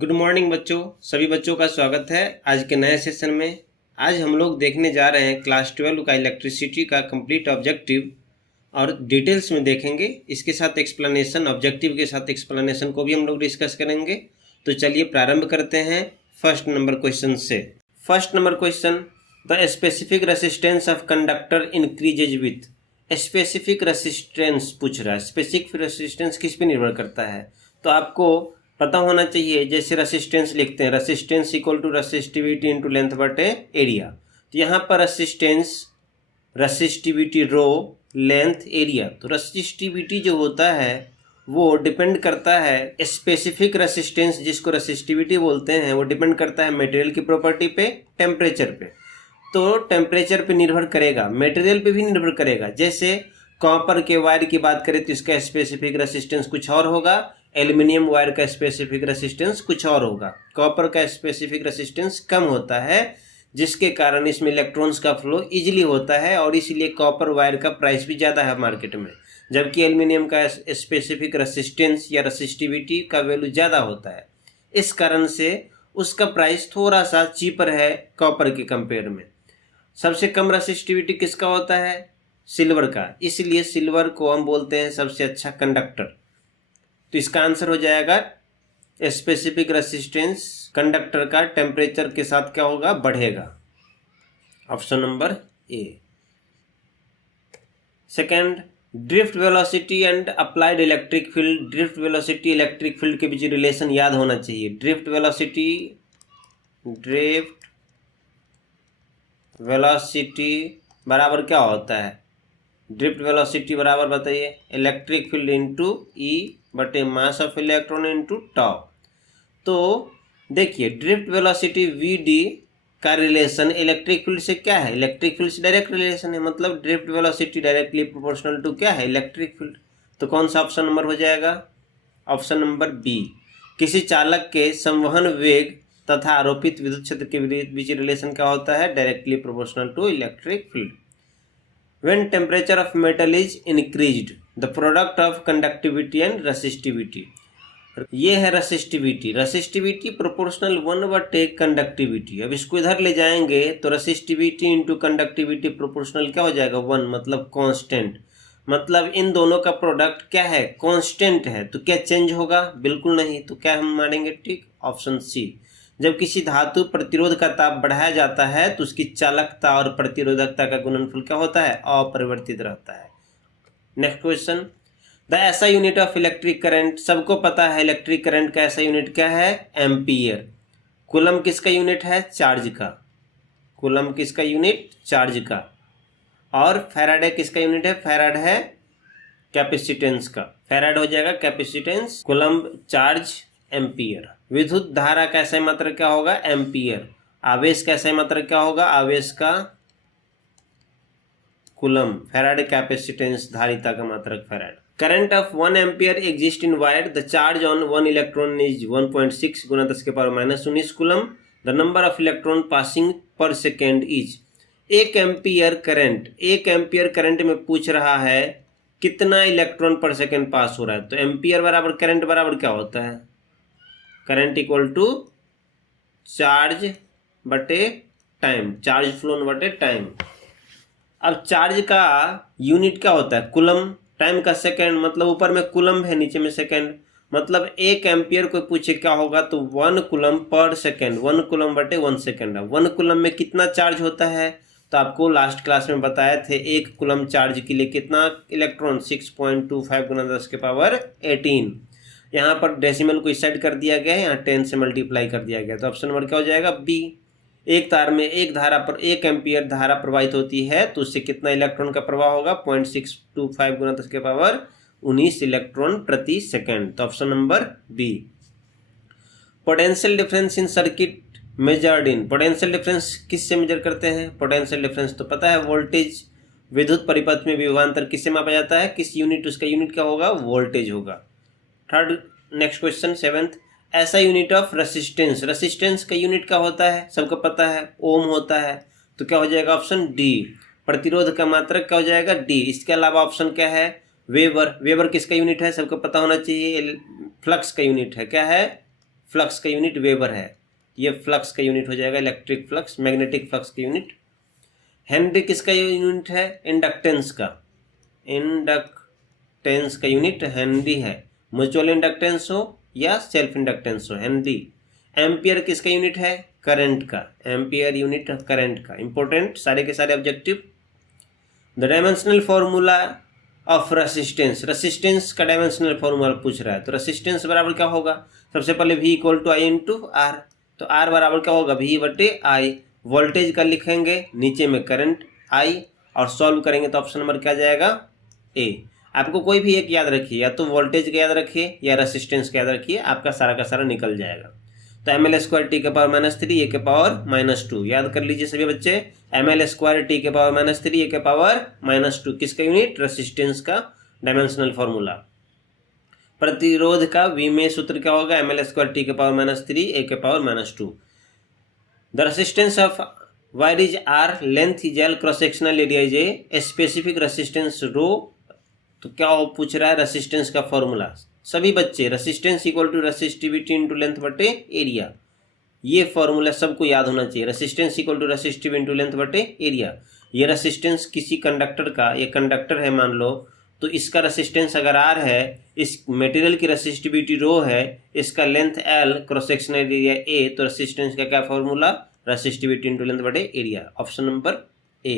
Good morning बच्चों, सभी बच्चों का स्वागत है आज के नए सेशन में। आज हम लोग देखने जा रहे हैं क्लास 12 का इलेक्ट्रिसिटी का कंप्लीट ऑब्जेक्टिव और डिटेल्स में देखेंगे। इसके साथ एक्सप्लेनेशन, ऑब्जेक्टिव के साथ एक्सप्लेनेशन को भी हम लोग डिस्कस करेंगे। तो चलिए प्रारंभ करते हैं फर्स्ट नंबर क्वेश्चन से। First number question, the specific resistance of conductor increases with. Specific resistance पूछ रहा है। स्पेसिफिक रेसिस्टेंस किस पे निर्भर करता है तो आपको पता होना चाहिए। जैसे रेसिस्टेंस लिखते हैं, resistance equal to resistivity into length बटे एरिया। तो यहाँ पर resistance, resistivity rho, length area. तो रेसिस्टिविटी जो होता है वो डिपेंड करता है, स्पेसिफिक रेसिस्टेंस जिसको रेसिस्टिविटी बोलते हैं वो डिपेंड करता है मटेरियल की प्रॉपर्टी पे, टेम्परेचर पे। तो टेम्परेचर पे निर्भर करेगा, मटेरियल पे भी निर्भर करेगा। जैसे कॉपर के वायर की बात करें तो इसका स्पेसिफिक रेसिस्टेंस कुछ और होगा, एल्युमिनियम वायर का स्पेसिफिक रेसिस्टेंस कुछ और होगा। कॉपर का स्पेसिफिक रेसिस्टेंस कम होता है जिसके कारण इसमें इलेक्ट्रॉन्स का फ्लो इजीली होता है और इसीलिए कॉपर वायर का प्राइस भी ज़्यादा है मार्केट में। जबकि एल्युमिनियम का स्पेसिफिक रेसिस्टेंस या रेसिस्टिविटी का वैल्यू ज़्यादा होता है, इस कारण से उसका प्राइस थोड़ा सा चीपर है कॉपर के कंपेयर में। सबसे कम रेसिस्टिविटी किसका होता है? सिल्वर का। इसलिए सिल्वर को हम बोलते हैं सबसे अच्छा कंडक्टर। तो इसका आंसर हो जाएगा स्पेसिफिक रेसिस्टेंस कंडक्टर का टेम्परेचर के साथ क्या होगा? बढ़ेगा। Option number A. Second, drift velocity and applied electric field. Drift velocity electric field के बीच रिलेशन याद होना चाहिए। ड्रिफ्ट वेलोसिटी बराबर क्या होता है? ड्रिफ्ट वेलोसिटी बराबर बताइए, इलेक्ट्रिक फील्ड इंटू ई बटे mass of electron into tau. तो देखिए, ड्रिफ्ट वेलोसिटी वी डी का रिलेशन इलेक्ट्रिक फील्ड से क्या है? इलेक्ट्रिक फील्ड से डायरेक्ट रिलेशन है, मतलब drift velocity directly proportional to क्या है? Electric field. तो कौन सा ऑप्शन नंबर हो जाएगा? Option number B. किसी चालक के संवहन वेग तथा आरोपित विद्युत क्षेत्र के बीच रिलेशन क्या होता है? Directly proportional to electric field. When temperature of metal is increased, the product of conductivity and resistivity। ये है रेसिस्टिविटी। Resistivity proportional 1/2 conductivity. अब इसको इधर ले जाएंगे तो रेसिस्टिविटी इंटू कंडक्टिविटी प्रोपोर्शनल क्या हो जाएगा? 1, मतलब कांस्टेंट। मतलब इन दोनों का प्रोडक्ट क्या है? कांस्टेंट है। तो क्या चेंज होगा? बिल्कुल नहीं। तो क्या हम मानेंगे? ठीक, ऑप्शन सी। जब किसी धातु प्रतिरोध का ताप बढ़ाया जाता है तो उसकी चालकता और प्रतिरोधकता का गुणनफल क्या होता है? अपरिवर्तित रहता है। Next question, the SI unit of electric current. सबको पता है इलेक्ट्रिक करंट का एसआई यूनिट क्या है? एम्पियर। कूलम किसका यूनिट है? चार्ज का। कूलम किसका यूनिट? चार्ज का। और फैराडे किसका यूनिट है? फैराड है कैपेसिटेंस का। फैराड हो जाएगा कैपेसिटेंस, कूलम चार्ज, एम्पियर। विद्युत धारा का एसआई मात्रक क्या होगा? एम्पियर। आवेश का एसआई मात्रक क्या होगा? आवेश का कूलम। फैराडे कैपेसिटेंस, धारिता का मात्रक farad. Current of 1 ampere exist in wire. The charge on 1 electron is 1.6 गुना 10⁻⁻19 coulomb. The number of electron passing per second is. 1 ampere current, 1 ampere current में पूछ रहा है कितना इलेक्ट्रॉन पर सेकेंड पास हो रहा है। तो एम्पियर बराबर करंट बराबर क्या होता है? करंट इक्वल टू चार्ज बटे टाइम, चार्ज फ्लोन बटे टाइम। अब चार्ज का यूनिट क्या होता है? कूलम। टाइम का सेकंड, मतलब ऊपर में कूलम है नीचे में सेकंड। मतलब 1 एम्पियर को पूछे क्या होगा तो 1 कूलम पर सेकंड, 1 कूलम बटे 1 सेकंड। 1 कूलम में कितना चार्ज होता है? तो आपको लास्ट क्लास में बताए थे 1 कूलम चार्ज के लिए कितना इलेक्ट्रॉन? 6.25 गुना 10⁻18। यहाँ पर डेसिमल को इस साइड कर दिया गया है, यहाँ 10 से मल्टीप्लाई कर दिया गया। तो ऑप्शन नंबर क्या हो जाएगा? बी। एक तार में एक धारा पर 1 एम्पियर धारा प्रवाहित होती है तो उससे कितना इलेक्ट्रॉन का प्रवाह होगा? 0.625 गुना 10⁻19 इलेक्ट्रॉन प्रति सेकेंड। तो option number B. Potential difference in circuit measured in. Potential difference किससे मेजर करते हैं? पोटेंशियल डिफरेंस तो पता है वोल्टेज। विद्युत परिपथ में विभवांतर किससे मापा जाता है? किस यूनिट? उसका यूनिट क्या होगा? वोल्टेज होगा। थर्ड, नेक्स्ट क्वेश्चन, 7th, ऐसा यूनिट ऑफ रेसिस्टेंस। रेसिस्टेंस का यूनिट क्या होता है? सबको पता है ओम होता है। तो क्या हो जाएगा? Option D. प्रतिरोध का मात्रक क्या हो जाएगा? डी। इसके अलावा ऑप्शन क्या है? वेबर। वेबर किसका यूनिट है? सबको पता होना चाहिए। फ्लक्स का यूनिट है, क्या है? फ्लक्स का यूनिट वेबर है, ये फ्लक्स का यूनिट हो जाएगा, इलेक्ट्रिक फ्लक्स, मैग्नेटिक फ्लक्स का यूनिट। हेनरी किसका यूनिट है? इंडक्टेंस का, इंडक्टेंस का यूनिट हेनरी है, म्यूचुअल इंडक्टेंस हो या सेल्फ इंडक्टेंस हो, हेनरी। एम्पियर किसका यूनिट है? करंट का, एम्पियर यूनिट करंट का। इंपॉर्टेंट सारे के सारे objective. The dimensional formula of resistance, resistance का डायमेंशनल फॉर्मूला पूछ रहा है, तो रेसिस्टेंस बराबर क्या होगा? सबसे पहले V equal to I into R, तो R बराबर क्या होगा? V बटे आई। वोल्टेज का लिखेंगे, नीचे में करंट I, और सॉल्व करेंगे तो ऑप्शन नंबर क्या जाएगा? A। आपको कोई भी एक याद रखिए, या तो वोल्टेज का याद रखिए या रेसिस्टेंस का याद रखिए, आपका सारा का सारा निकल जाएगा। तो ml स्क्वायर टी के पावर -3 ए के पावर -2, याद कर लीजिए सभी बच्चे, ml स्क्वायर टी के पावर -3 ए के पावर -2 किसका यूनिट? रेसिस्टेंस का डायमेंशनल फॉर्मूला। प्रतिरोध का V में सूत्र क्या होगा? ml स्क्वायर टी के पावर -3 ए के power -2। The resistance of wire is R, length is L, cross sectional area is A, specific resistance rho. तो क्या पूछ रहा है? रेसिस्टेंस का फॉर्मूला। सभी बच्चे resistance equal to resistivity into length बटे एरिया, ये फॉर्मूला सबको याद होना चाहिए। Resistance equal to resistive into length बटे एरिया। ये रेसिस्टेंस किसी कंडक्टर का, ये कंडक्टर है मान लो, तो इसका रेसिस्टेंस अगर R है, इस मटेरियल की रेसिस्टिविटी रो है, इसका length L, cross sectional area A, तो रेसिस्टेंस का क्या फॉर्मूला? रेसिस्टिविटी इंटू लेंथ बटे एरिया, ऑप्शन नंबर A।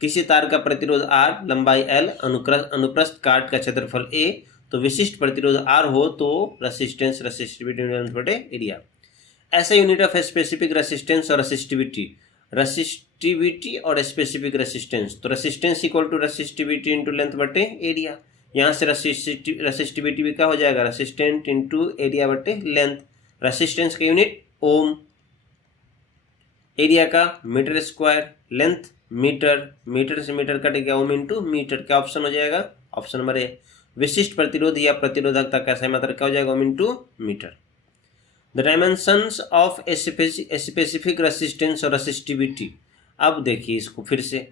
किसी तार का प्रतिरोध R, लंबाई L, अनुप्रस्थ काट का क्षेत्रफल A, तो विशिष्ट प्रतिरोध R हो तो रेसिस्टेंस रेसिस्टिविटी इंटू बटे एरिया। ऐसा यूनिट ऑफ स्पेसिफिक रेसिस्टेंस और रेसिस्टिविटी, रेसिस्टिविटी और स्पेसिफिक रेसिस्टेंस, तो resistance equal to resistivity into length बटे एरिया। यहाँ से रेसिस्टिविटी भी क्या हो जाएगा? रेसिस्टेंट इंटू एरिया बटे लेंथ। रेसिस्टेंस का यूनिट ओम, एरिया का मीटर स्क्वायर, लेंथ मीटर, मीटर से मीटर कट गया, ओम इंटू मीटर, क्या ऑप्शन हो जाएगा? Option number A. विशिष्ट प्रतिरोध या प्रतिरोधकता का सही मात्रा क्या हो जाएगा? Ohm into metre. The dimensions of specific resistance और रेसिस्टिविटी। अब देखिए इसको फिर से,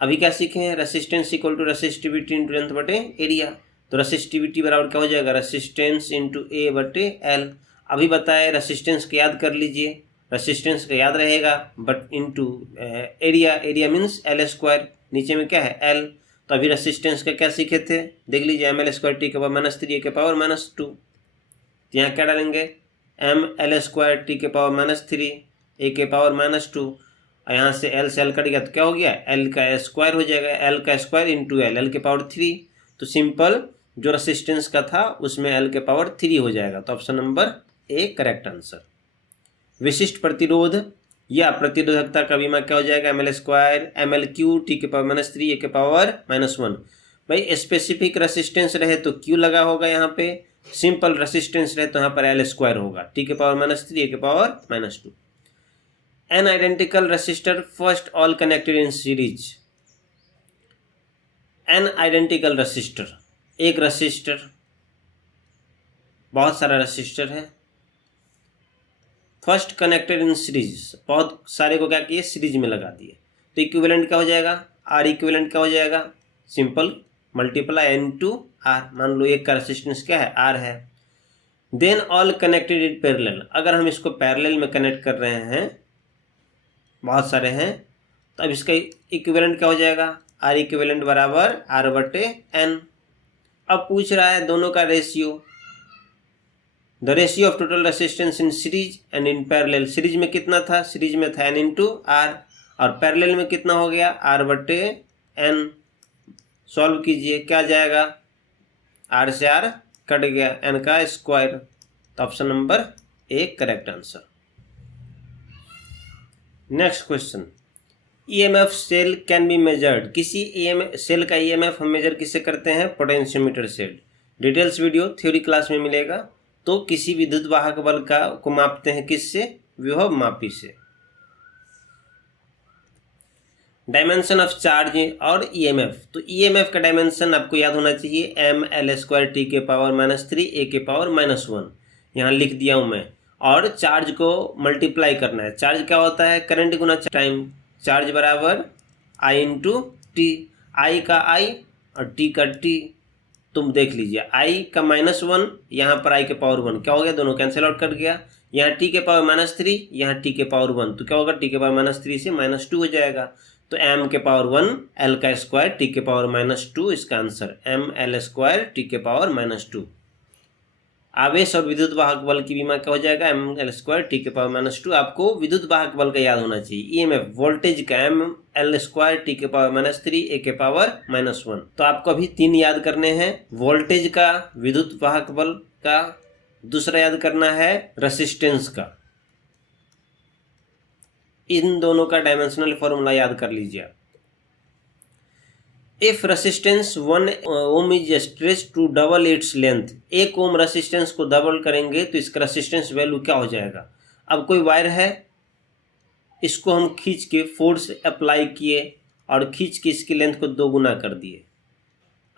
अभी क्या सीखे हैं? Resistance equal to resistivity into length बटे एरिया, तो रेसिस्टिविटी बराबर क्या हो जाएगा? रेसिस्टेंस इंटू ए बटे एल। अभी बताए रेसिस्टेंस को याद कर लीजिए, रेसिस्टेंस का याद रहेगा, but into area, area means L square, नीचे में क्या है? L। तो अभी रेसिस्टेंस का क्या सीखे थे? देख लीजिए, ml स्क्वायर टी के पावर -3 ए के पावर -2, तो यहाँ क्या डालेंगे? ml स्क्वायर टी के पावर -3 ए के पावर -2, और यहाँ से L से L कट गया तो क्या हो गया? L का स्क्वायर हो जाएगा, L का स्क्वायर इंटू L के पावर 3, तो सिंपल जो रेसिस्टेंस का था उसमें L के पावर 3 हो जाएगा, तो option number A correct answer. विशिष्ट प्रतिरोध या प्रतिरोधकता का बीमा क्या हो जाएगा? ml square ml Q T के पावर -3 ए के पावर -1। भाई स्पेसिफिक रेसिस्टेंस रहे तो क्यू लगा होगा, यहाँ पे सिंपल रेसिस्टेंस रहे तो यहाँ पर L स्क्वायर होगा, टी के पावर -3 ए के power -2। N identical resistor first all connected in series. N identical resistor, एक रेसिस्टर, बहुत सारा रेसिस्टर है, फर्स्ट कनेक्टेड इन सीरीज, बहुत सारे को क्या किए? सीरीज में लगा दिए, तो इक्विवेलेंट क्या हो जाएगा? आर इक्विवेलेंट क्या हो जाएगा? Simple multiply n to R. मान लो एक का रेसिस्टेंस क्या है? आर है। Then all connected in parallel, अगर हम इसको पैरेलल में कनेक्ट कर रहे हैं, बहुत सारे हैं, तो अब इसका इक्विवेलेंट क्या हो जाएगा? आर इक्विवेलेंट बराबर आर बटे एन। अब पूछ रहा है दोनों का ratio, the ratio of total resistance in series and in parallel. Series में कितना था? सीरीज में था एन इंटू आर, और पैरेलल में कितना हो गया? आर बटे एन। सॉल्व कीजिए, क्या जाएगा? आर से आर कट गया, एन का स्क्वायर, तो option number A correct answer. Next question, EMF cell can be measured. किसी सेल का ईएमएफ हम मेजर किससे करते हैं? पोटेंशियोमीटर से। डिटेल्स वीडियो थ्योरी क्लास में मिलेगा। तो किसी विद्युत वाहक बल को मापते हैं किससे? विभव मापी से। डायमेंशन ऑफ चार्ज और ईएमएफ, तो ईएमएफ का डायमेंशन आपको याद होना चाहिए, ml स्क्वायर टी के पावर -3 ए के पावर -1, यहाँ लिख दिया हूँ मैं। और चार्ज को मल्टीप्लाई करना है। चार्ज क्या होता है? करंट गुना टाइम। चार्ज बराबर I इंटू टी, आई का I और टी का टी, तुम देख लीजिए i का -1, यहाँ पर i के पावर 1, क्या हो गया, दोनों कैंसिल आउट कर गया। यहाँ t के पावर -3, यहाँ t के पावर 1, तो क्या होगा, t के पावर -3 से -2 हो जाएगा। तो m के पावर 1 l का स्क्वायर t के पावर -2, इसका आंसर ml² t के पावर -2। आवेश और विद्युत वाहक बल की विमा क्या हो जाएगा, ml² t के पावर -2। आपको विद्युत वाहक बल का याद होना चाहिए। EMF वोल्टेज का ml² t के पावर -3 a के पावर -1। तो आपको अभी 3 याद करने हैं, वोल्टेज का, विद्युत वाहक बल का, दूसरा याद करना है रेसिस्टेंस का। इन दोनों का डायमेंशनल फॉर्मूला याद कर लीजिए आप। If resistance 1 ohm is stretch to double its length, 1 ohm resistance को डबल करेंगे तो इसका रेसिस्टेंस वैल्यू क्या हो जाएगा। अब कोई वायर है, इसको हम खींच के फोर्स अप्लाई किए और खींच के इसकी लेंथ को 2 गुना कर दिए।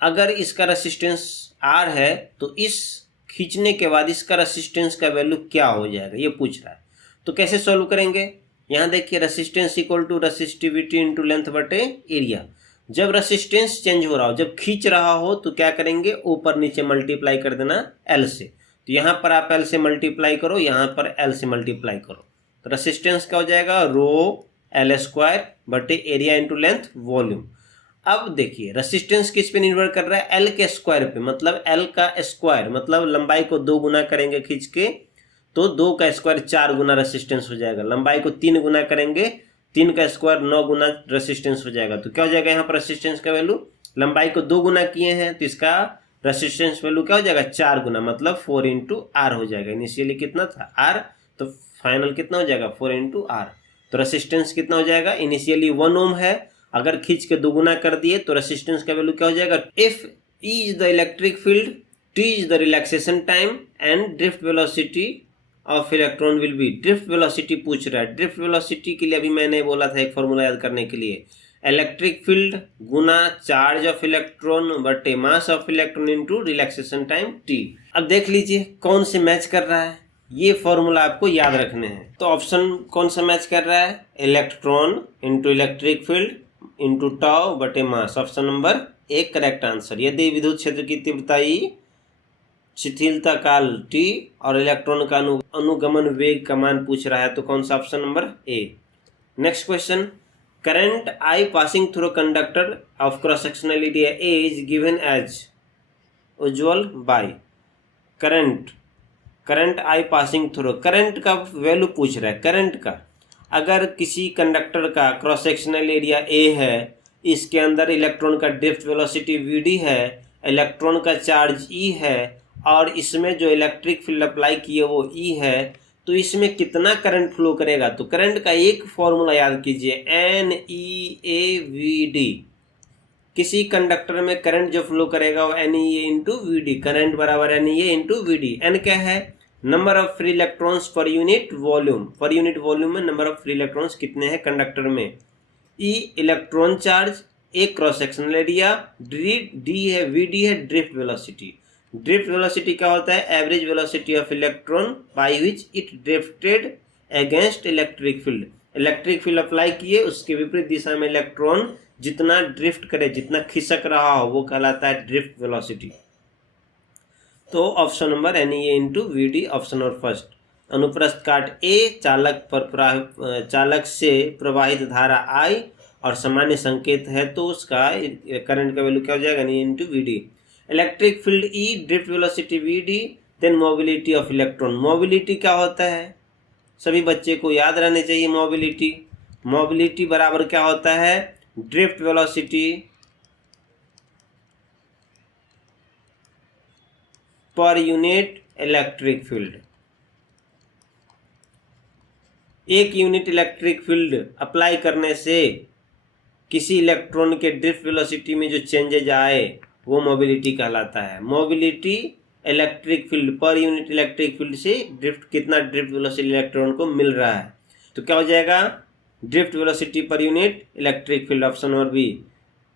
अगर इसका रेसिस्टेंस R है तो इस खींचने के बाद इसका रेसिस्टेंस का वैल्यू क्या हो जाएगा, ये पूछ रहा है। तो कैसे सॉल्व करेंगे, यहाँ देखिए resistance equal to resistivity into length बटे एरिया। जब रेसिस्टेंस चेंज हो रहा हो, जब खींच रहा हो, तो क्या करेंगे, ऊपर नीचे मल्टीप्लाई कर देना L से। तो यहाँ पर आप L से मल्टीप्लाई करो, यहाँ पर L से मल्टीप्लाई करो, तो रेसिस्टेंस क्या हो जाएगा, रो L² बटे एरिया इंटू लेंथ वॉल्यूम। अब देखिए रेसिस्टेंस किस पे निर्भर कर रहा है, L के स्क्वायर पे, मतलब L का स्क्वायर, मतलब लंबाई को 2 गुना करेंगे खींच के, तो 2 का स्क्वायर 4 गुना रेसिस्टेंस हो जाएगा। लंबाई को 3 गुना करेंगे, 3 का स्क्वायर 9 गुना रेसिस्टेंस हो जाएगा। तो क्या हो जाएगा यहाँ पर रेसिस्टेंस का वैल्यू, लंबाई को 2 गुना किए हैं तो इसका रेसिस्टेंस वैल्यू क्या हो जाएगा, 4 गुना, मतलब 4 इंटू R हो जाएगा। इनिशियली कितना था R, तो फाइनल कितना हो जाएगा 4 इंटू R। तो रेसिस्टेंस कितना हो जाएगा, इनिशियली 1 ओम है, अगर खींच के 2 गुना कर दिए तो रेसिस्टेंस का वैल्यू क्या हो जाएगा। If E is the electric field, T is the relaxation time and drift velocity of electron will be. Drift velocity पूछ रहा है। ड्रिफ्ट वेलोसिटी के लिए अभी मैंने बोला था एक फॉर्मूला याद करने के लिए, इलेक्ट्रिक फील्ड गुना चार्ज ऑफ इलेक्ट्रॉन बटे mass of electron into relaxation time t। अब देख लीजिए कौन से मैच कर रहा है, ये फॉर्मूला आपको याद रखने हैं। तो ऑप्शन कौन सा मैच कर रहा है, electron into electric field into tau बटे mass. Option number 1 correct answer. यदि विद्युत क्षेत्र की तीव्रता E, शिथिलता काल T और इलेक्ट्रॉन का अनुगमन वेग का मान पूछ रहा है, तो कौन सा, option number A। Next question, current I passing through conductor of cross sectional area A is given as उज्ज्वल by. Current I passing through, current का वैल्यू पूछ रहा है, करंट का। अगर किसी कंडक्टर का क्रॉस सेक्शनल एरिया A है, इसके अंदर इलेक्ट्रॉन का ड्रिफ्ट वेलोसिटी VD है, इलेक्ट्रॉन का चार्ज E है और इसमें जो इलेक्ट्रिक फील्ड अप्लाई किए वो E है, तो इसमें कितना करंट फ्लो करेगा। तो करंट का एक फॉर्मूला याद कीजिए, NEAVD। किसी कंडक्टर में करंट जो फ्लो करेगा वो NEA इंटू VD, करंट बराबर NEA इंटू VD। N क्या है, number of free electrons per unit volume, per unit volume में नंबर ऑफ फ्री इलेक्ट्रॉन्स कितने हैं कंडक्टर में। E electron charge, A cross sectional area, D है VD है drift velocity. Drift velocity क्या होता है, average velocity of electron by which it drifted against electric field. Electric field apply किए, उसके विपरीत दिशा में इलेक्ट्रॉन जितना ड्रिफ्ट करे, जितना खिसक रहा हो, वो कहलाता है ड्रिफ्ट वेलोसिटी। तो option number NEA into VD, option number first. अनुप्रस्थ काट A, चालक से प्रवाहित धारा I और सामान्य संकेत है, तो उसका करंट का वैल्यू क्या हो जाएगा, NEA into VD। Electric field E, drift velocity VD, then mobility of electron. Mobility क्या होता है, सभी बच्चे को याद रहने चाहिए। मोबिलिटी बराबर क्या होता है, drift velocity per unit electric field. एक यूनिट इलेक्ट्रिक फील्ड अप्लाई करने से किसी इलेक्ट्रॉन के ड्रिफ्ट वेलोसिटी में जो चेंजेज आए वो मोबिलिटी कहलाता है। मोबिलिटी इलेक्ट्रिक फील्ड पर यूनिट इलेक्ट्रिक फील्ड से कितना ड्रिफ्ट वेलोसिटी इलेक्ट्रॉन को मिल रहा है, तो क्या हो जाएगा, drift velocity per unit electric field, option number B.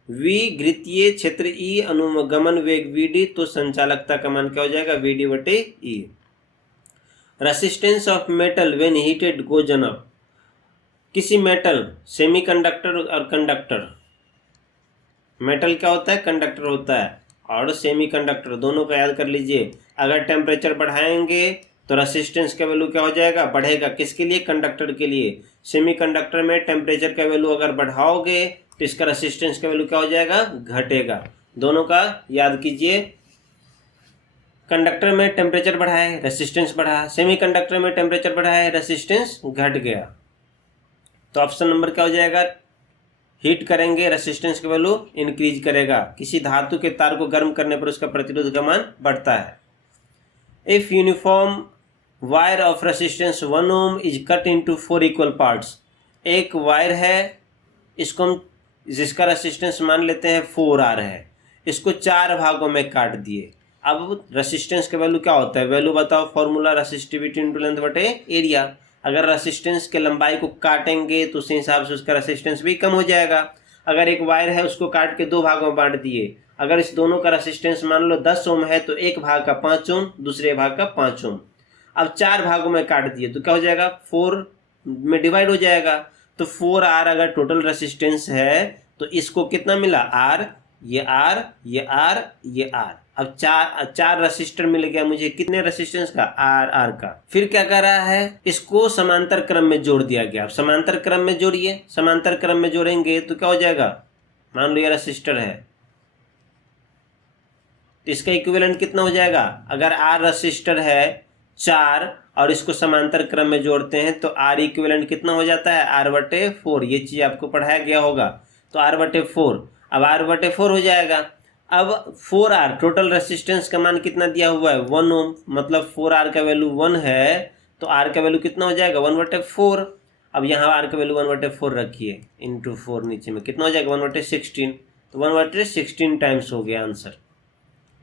V घृतीय क्षेत्र E, अनुगमन वेग VD, तो संचालकता का मान क्या हो जाएगा, VD बटे E। Resistance of metal when heated goes up. किसी मेटल, सेमीकंडक्टर और कंडक्टर, मेटल क्या होता है, कंडक्टर होता है, और सेमीकंडक्टर, दोनों का याद कर लीजिए। अगर टेम्परेचर बढ़ाएंगे तो रेसिस्टेंस का वैल्यू क्या हो जाएगा, बढ़ेगा। किसके लिए, कंडक्टर के लिए। सेमीकंडक्टर में टेम्परेचर का वैल्यू अगर बढ़ाओगे तो इसका रेसिस्टेंस का वैल्यू क्या हो जाएगा, घटेगा। दोनों का याद कीजिए। कंडक्टर में टेम्परेचर बढ़ाए, रेसिस्टेंस बढ़ा। सेमीकंडक्टर में टेम्परेचर बढ़ाए, रेसिस्टेंस घट गया। तो ऑप्शन नंबर क्या हो जाएगा, हीट करेंगे रेसिस्टेंस का वैल्यू इंक्रीज करेगा। किसी धातु के तार को गर्म करने पर उसका प्रतिरोध का मान बढ़ता है। If uniform wire of resistance 1 ohm is cut into 4 equal parts. एक वायर है, इसको हम जिसका रेसिस्टेंस मान लेते हैं 4R है, इसको 4 भागों में काट दिए। अब रेसिस्टेंस का वैल्यू क्या होता है, वैल्यू बताओ। फॉर्मूला रेसिस्टिविटी इनटू लेंथ बटे एरिया। अगर रेसिस्टेंस के लंबाई को काटेंगे तो उसी हिसाब से उसका रेसिस्टेंस भी कम हो जाएगा। अगर एक वायर है, उसको काट के 2 भागों में बांट दिए। अगर इस दोनों का रेसिस्टेंस मान लो 10 ओम है तो एक भाग का 5 ओम, दूसरे भाग का 5 ओम। अब 4 भागों में काट दिए तो क्या हो जाएगा, 4 में डिवाइड हो जाएगा। तो 4R अगर टोटल रेसिस्टेंस है तो इसको कितना मिला, R, ये R, ये R, ये R। अब चार रेसिस्टर मिल गया मुझे, कितने रेसिस्टेंस का, R का। फिर क्या कर रहा है, इसको समांतर क्रम में जोड़ दिया गया। अब समांतर क्रम में जोड़िए, समांतर क्रम में जोड़ेंगे तो क्या हो जाएगा, मान लो ये रेसिस्टर है तो इसका इक्विवेलेंट कितना हो जाएगा। अगर R रेसिस्टर है 4 और इसको समांतर क्रम में जोड़ते हैं तो R इक्विवेलेंट कितना हो जाता है, R/4। ये चीज आपको पढ़ाया गया होगा। तो R/4, अब R/4 हो जाएगा। अब 4R टोटल रेसिस्टेंस का मान कितना दिया हुआ है, 1 ओम। मतलब 4R का वैल्यू 1 है तो R का वैल्यू कितना हो जाएगा, 1/4। अब यहाँ R का वैल्यू 1/4 रखिए, इंटू 4 नीचे में कितना हो जाएगा, 1/16। तो 1/16 टाइम्स हो गया आंसर।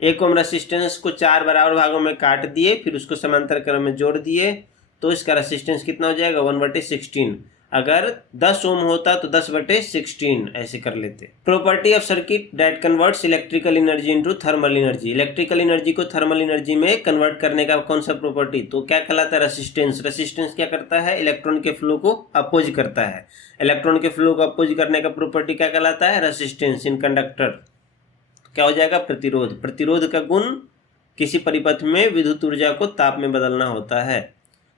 1 ओम रेसिस्टेंस को 4 बराबर भागों में काट दिए, फिर उसको समांतर क्रम में जोड़ दिए तो इसका रेसिस्टेंस कितना हो जाएगा, 1/16। अगर 10 ओम होता तो 10/16 ऐसे कर लेते। Property of circuit that converts electrical energy into thermal energy. Electrical energy को थर्मल एनर्जी में कन्वर्ट करने का कौन सा प्रॉपर्टी, तो क्या कहलाता है, रेसिस्टेंस। रेसिस्टेंस क्या करता है, इलेक्ट्रॉन के फ्लो को अपोज करता है। इलेक्ट्रॉन के फ्लो को अपोज करने का प्रॉपर्टी क्या कहलाता है, रेसिस्टेंस। इन कंडक्टर क्या हो जाएगा, प्रतिरोध। प्रतिरोध का गुण किसी परिपथ में विद्युत ऊर्जा को ताप में बदलना होता है।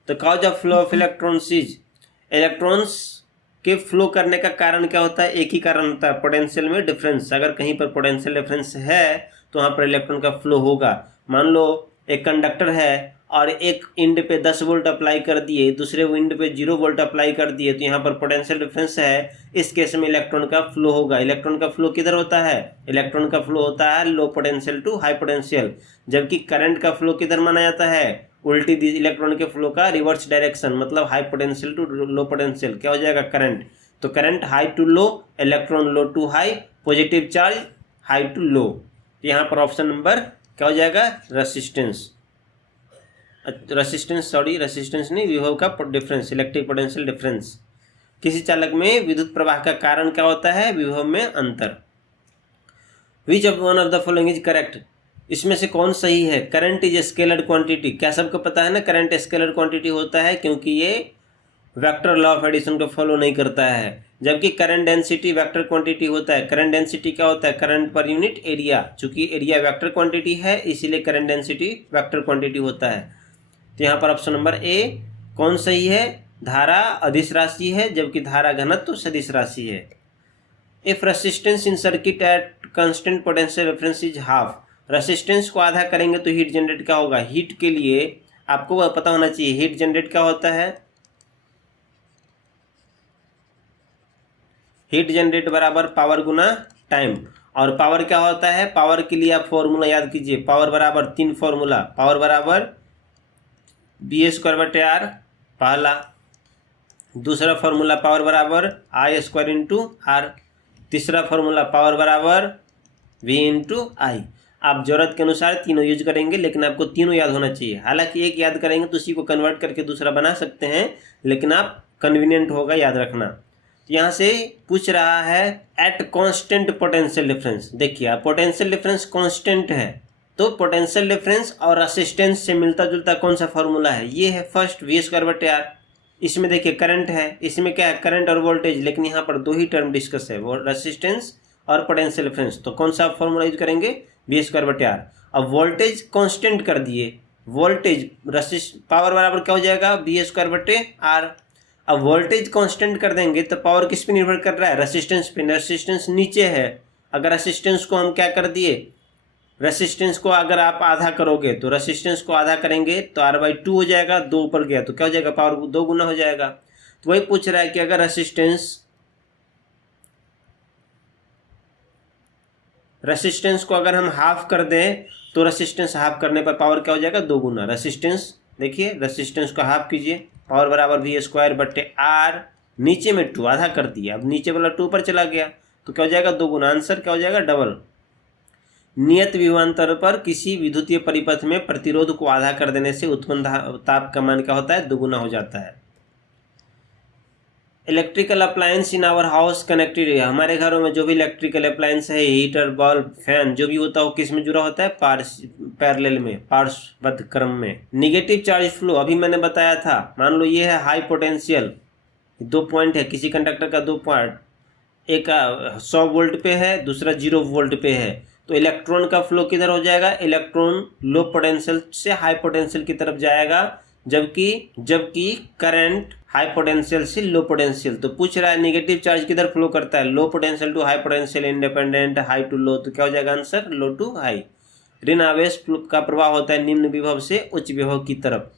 तो cause of flow of electrons is, electrons के फ्लो करने का कारण क्या होता है, एक ही कारण होता है, पोटेंशियल में डिफरेंस। अगर कहीं पर पोटेंशियल डिफरेंस है तो वहाँ पर इलेक्ट्रॉन का फ्लो होगा। मान लो एक कंडक्टर है और एक एंड पे 10 वोल्ट अप्लाई कर दिए, दूसरे एंड पे 0 वोल्ट अप्लाई कर दिए, तो यहाँ पर पोटेंशियल डिफरेंस है। इस केस में इलेक्ट्रॉन का फ्लो होगा। इलेक्ट्रॉन का फ्लो किधर होता है, इलेक्ट्रॉन का फ्लो होता है low potential to high potential. जबकि करंट का फ्लो किधर माना जाता है, उल्टी इलेक्ट्रॉन के फ्लो का रिवर्स डायरेक्शन, मतलब high potential to low potential क्या हो जाएगा, करंट। तो current high to low, electron low to high, positive charge high to low. तो यहाँ पर ऑप्शन नंबर क्या हो जाएगा, रेसिस्टेंस। रेसिस्टेंस नहीं, विभव का डिफरेंस, इलेक्ट्रिक पोटेंशियल डिफरेंस। किसी चालक में विद्युत प्रवाह का कारण क्या होता है, विभव में अंतर। Which of one of the following is correct, इसमें से कौन सही है। करंट इज स्केलर क्वांटिटी, क्या सबको पता है ना, करंट स्केलर क्वांटिटी होता है क्योंकि ये वेक्टर लॉ ऑफ एडिशन को फॉलो नहीं करता है। जबकि करंट डेंसिटी वेक्टर क्वांटिटी होता है। करंट डेंसिटी क्या होता है, करंट पर यूनिट एरिया। चूंकि एरिया वेक्टर क्वांटिटी है इसीलिए करंट डेंसिटी वेक्टर क्वांटिटी होता है। तो यहाँ पर ऑप्शन नंबर ए कौन सही है, धारा अदिश राशि है जबकि धारा घनत्व सदिश राशि है। If resistance in circuit at constant potential reference is half, resistance को आधा करेंगे तो हीट जनरेट क्या होगा। हीट के लिए आपको पता होना चाहिए हीट जनरेट क्या होता है, हीट जनरेट बराबर पावर गुना टाइम। और पावर क्या होता है, पावर के लिए आप फॉर्मूला याद कीजिए, पावर बराबर 3 फॉर्मूला, पावर बराबर b²/r पहला, दूसरा फॉर्मूला पावर बराबर I² इंटू R, तीसरा फॉर्मूला पावर बराबर V इंटू आई। आप जरूरत के अनुसार तीनों यूज करेंगे लेकिन आपको तीनों याद होना चाहिए। हालांकि एक याद करेंगे तो उसी को कन्वर्ट करके दूसरा बना सकते हैं, लेकिन आप कन्वीनियंट होगा याद रखना। तो यहाँ से पूछ रहा है एट कांस्टेंट पोटेंशियल डिफरेंस। देखिए पोटेंशियल डिफरेंस कांस्टेंट है तो पोटेंशियल डिफरेंस और रेसिस्टेंस से मिलता जुलता कौन सा फॉर्मूला है, ये है फर्स्ट V²/r। इसमें देखिए करंट है, इसमें क्या है करंट और वोल्टेज, लेकिन यहाँ पर दो ही टर्म डिस्कस है, वो रेसिस्टेंस और पोटेंशियल डिफरेंस। तो कौन सा फॉर्मूला यूज करेंगे, V²/R। अब वोल्टेज कांस्टेंट कर दिए, वोल्टेज पावर बराबर क्या हो जाएगा, V²/R। अब वोल्टेज कांस्टेंट कर देंगे तो पावर किस पे निर्भर कर रहा है, रेसिस्टेंस पे। रेसिस्टेंस नीचे है, अगर रेसिस्टेंस को हम क्या कर दिए, रेसिस्टेंस को अगर आप आधा करोगे तो रेसिस्टेंस को आधा करेंगे तो R/2 हो जाएगा, 2 ऊपर गया तो क्या हो जाएगा, पावर 2 गुना हो जाएगा। तो वही पूछ रहा है कि अगर रेसिस्टेंस को अगर हम हाफ कर दें तो रेसिस्टेंस हाफ करने पर पावर क्या हो जाएगा, 2 गुना। रेसिस्टेंस देखिए, रेसिस्टेंस को हाफ कीजिए, पावर बराबर V²/R, नीचे में 2 आधा कर दिया, अब नीचे वाला 2 पर चला गया तो क्या हो जाएगा, 2 गुना। आंसर क्या हो जाएगा, डबल। नियत विभवांतर पर किसी विद्युतीय परिपथ में प्रतिरोध को आधा कर देने से उत्पन्न ताप का मान क्या होता है, 2 गुना हो जाता है। Electrical appliance in our house connected है, हमारे घरों में जो भी इलेक्ट्रिकल अप्लायंस है, हीटर, बल्ब, फैन, जो भी होता है वो किस में जुड़ा होता है, पैरेलल में, पार्श्वबद्ध क्रम में। निगेटिव चार्ज फ्लो अभी मैंने बताया था, मान लो ये है हाई पोटेंशियल, 2 पॉइंट है किसी कंडक्टर का, 2 पॉइंट, एक 100 वोल्ट पे है, दूसरा 0 वोल्ट पे है, तो इलेक्ट्रॉन का फ्लो किधर हो जाएगा, इलेक्ट्रॉन लो पोटेंशियल से हाई पोटेंशियल की तरफ जाएगा, जबकि करंट हाई पोटेंशियल से लो पोटेंशियल। तो पूछ रहा है नेगेटिव चार्ज किधर फ्लो करता है, low potential to high potential, independent, high to low, तो क्या हो जाएगा आंसर, लो टू हाई। ऋण आवेश का प्रवाह होता है निम्न विभव से उच्च विभव की तरफ।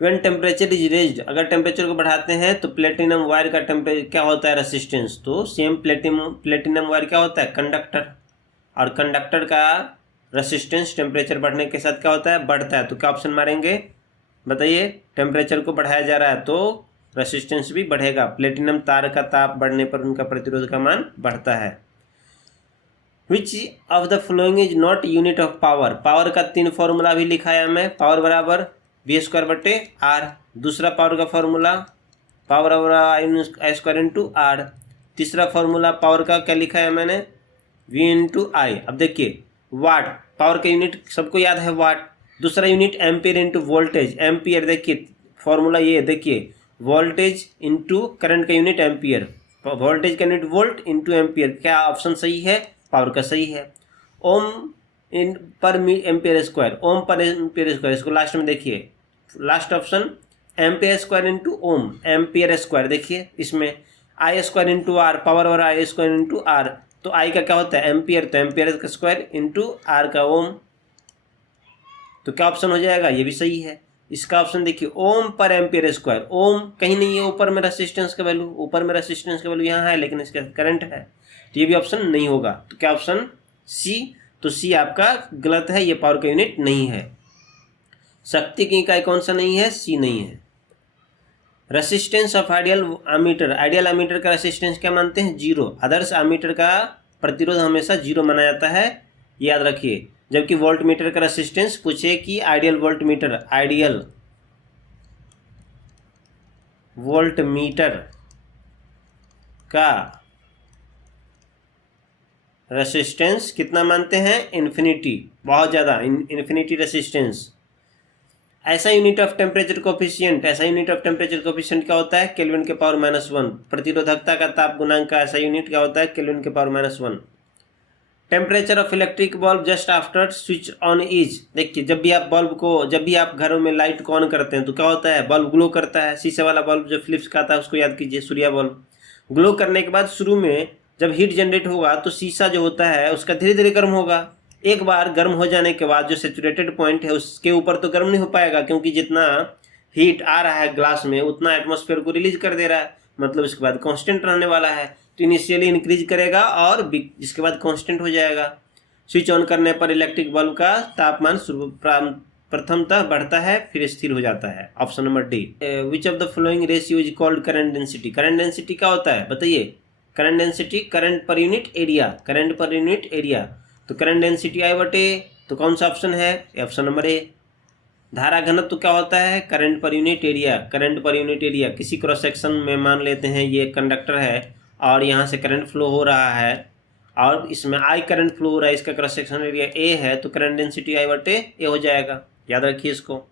व्हेन टेम्परेचर इज रेज्ड, अगर टेम्परेचर को बढ़ाते हैं तो प्लेटिनम वायर का टेम्परेचर क्या होता है, रेसिस्टेंस। तो सेम प्लेटिनम वायर क्या होता है, कंडक्टर, और कंडक्टर का रेसिस्टेंस टेम्परेचर बढ़ने के साथ क्या होता है, बढ़ता है। तो क्या ऑप्शन मारेंगे, बताइए। टेम्परेचर को बढ़ाया जा रहा है तो रेसिस्टेंस भी बढ़ेगा, प्लेटिनम तार का ताप बढ़ने पर उनका प्रतिरोध का मान बढ़ता है। विच of the following is not unit of power, power का 3 फॉर्मूला भी लिखाया मैं, पावर बराबर V²/R, दूसरा पावर का फॉर्मूला पावर I²/R, तीसरा फॉर्मूला पावर का क्या लिखा है मैंने, V/I। अब देखिए, वाट पावर का यूनिट सबको याद है, वाट। दूसरा unit ampere into voltage, ampere देखिए फॉर्मूला ये देखिए, वोल्टेज इंटू करंट का यूनिट एम्पियर, वोल्टेज का यूनिट वोल्ट इंटू एम्पियर। क्या ऑप्शन सही है, पावर का सही है। ओम पर एम्पियर स्क्वायर, ओम पर एम्पियर स्क्वायर, इसको लास्ट में देखिए, last option ampere square into ohm, ampere square देखिए, इसमें I² इंटू आर, पावर और I² इंटू आर, तो I का क्या होता है, एम्पियर, तो एम्पियर का स्क्वायर इंटू आर का ओम। तो क्या ऑप्शन हो जाएगा, ये भी सही है। इसका ऑप्शन देखिए, ओम पर एम्पियर स्क्वायर, ओम कहीं नहीं है, ऊपर में रेसिस्टेंस का वैल्यू, ऊपर में रेसिस्टेंस का वैल्यू यहाँ है लेकिन इसका करंट है, तो ये भी ऑप्शन नहीं होगा। तो क्या ऑप्शन सी, तो सी आपका गलत है, ये पावर का यूनिट नहीं है। शक्ति की इकाई कौन सा नहीं है, सी नहीं है। Resistance of ideal ammeter, ideal ammeter का रेसिस्टेंस क्या मानते हैं, 0। आदर्श एमीटर का प्रतिरोध हमेशा 0 माना जाता है, याद रखिए। जबकि वोल्ट मीटर का रेसिस्टेंस पूछे कि ideal volt meter, ideal volt meter का रेसिस्टेंस कितना मानते हैं, इन्फिनिटी, बहुत ज़्यादा, इन्फिनिटी रेसिस्टेंस। ऐसा यूनिट ऑफ टेम्परेचर कोफिशिएंट, ऐसा यूनिट ऑफ टेम्परेचर कोफिशिएंट क्या होता है, केल्विन के पावर -1। प्रतिरोधकता का ताप गुणांक का ऐसा यूनिट क्या होता है, केल्विन के power -1। Temperature of electric bulb just after switch on is, देखिए जब भी आप घरों में लाइट को ऑन करते हैं तो क्या होता है, बल्ब ग्लो करता है। शीशे वाला बल्ब जो फिलिप्स का आता है उसको याद कीजिए, सूर्या बल्ब। ग्लो करने के बाद शुरू में जब हीट जनरेट होगा तो शीशा जो होता है उसका धीरे धीरे गर्म होगा। एक बार गर्म हो जाने के बाद जो सेचुरेटेड पॉइंट है उसके ऊपर तो गर्म नहीं हो पाएगा, क्योंकि जितना हीट आ रहा है ग्लास में उतना एटमॉस्फेयर को रिलीज कर दे रहा है, मतलब इसके बाद कांस्टेंट रहने वाला है। तो इनिशियली इंक्रीज करेगा और इसके बाद कांस्टेंट हो जाएगा। स्विच ऑन करने पर इलेक्ट्रिक बल्ब का तापमान प्रथमतः बढ़ता है फिर स्थिर हो जाता है। Option number D. Which of the following ratio is called current density, current density क्या होता है बताइए। Current density current per unit area, current per unit area. तो करंट डेंसिटी I/A, तो कौन सा ऑप्शन है, ऑप्शन नंबर ए। धारा घनत्व तो क्या होता है, current per unit area, current per unit area. किसी क्रॉस सेक्शन में मान लेते हैं ये कंडक्टर है और यहाँ से करंट फ्लो हो रहा है और इसमें I करंट फ्लो हो रहा है, इसका क्रॉस सेक्शन एरिया A है, तो करंट डेंसिटी I/A हो जाएगा, याद रखिए इसको।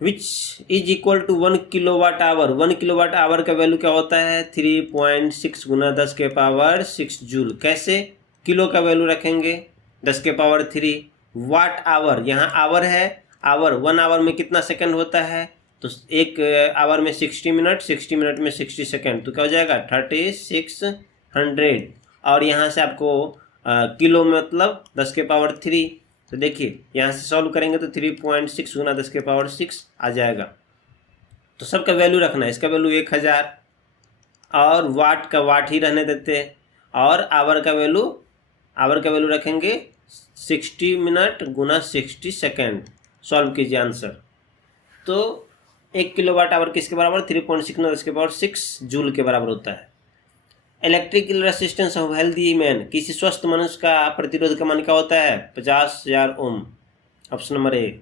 Which is equal to 1 kilowatt hour, 1 kilowatt hour का वैल्यू क्या होता है, 3.6 × 10⁻⁶ जूल। कैसे, किलो का वैल्यू रखेंगे 10⁻³ वाट आवर, यहाँ आवर है, आवर 1 आवर में कितना सेकंड होता है, तो 1 आवर में 60 मिनट, 60 मिनट में 60 सेकंड, तो क्या हो जाएगा 3600। और यहाँ से आपको किलो मतलब 10⁻³, तो देखिए यहाँ से सॉल्व करेंगे तो 3.6 गुना 10⁻6 आ जाएगा। तो सबका वैल्यू रखना है, इसका वैल्यू 1000 और वाट का वाट ही रहने देते हैं, और आवर का वैल्यू रखेंगे 60 मिनट गुना 60 सेकेंड। सॉल्व कीजिए आंसर। तो 1 किलोवाट आवर किसके बराबर, 3.6 गुना 10⁻6 जूल के बराबर होता है। Electrical resistance of healthy man, किसी स्वस्थ मनुष्य का प्रतिरोध का मान क्या होता है, 50,000 ohm. Option number A.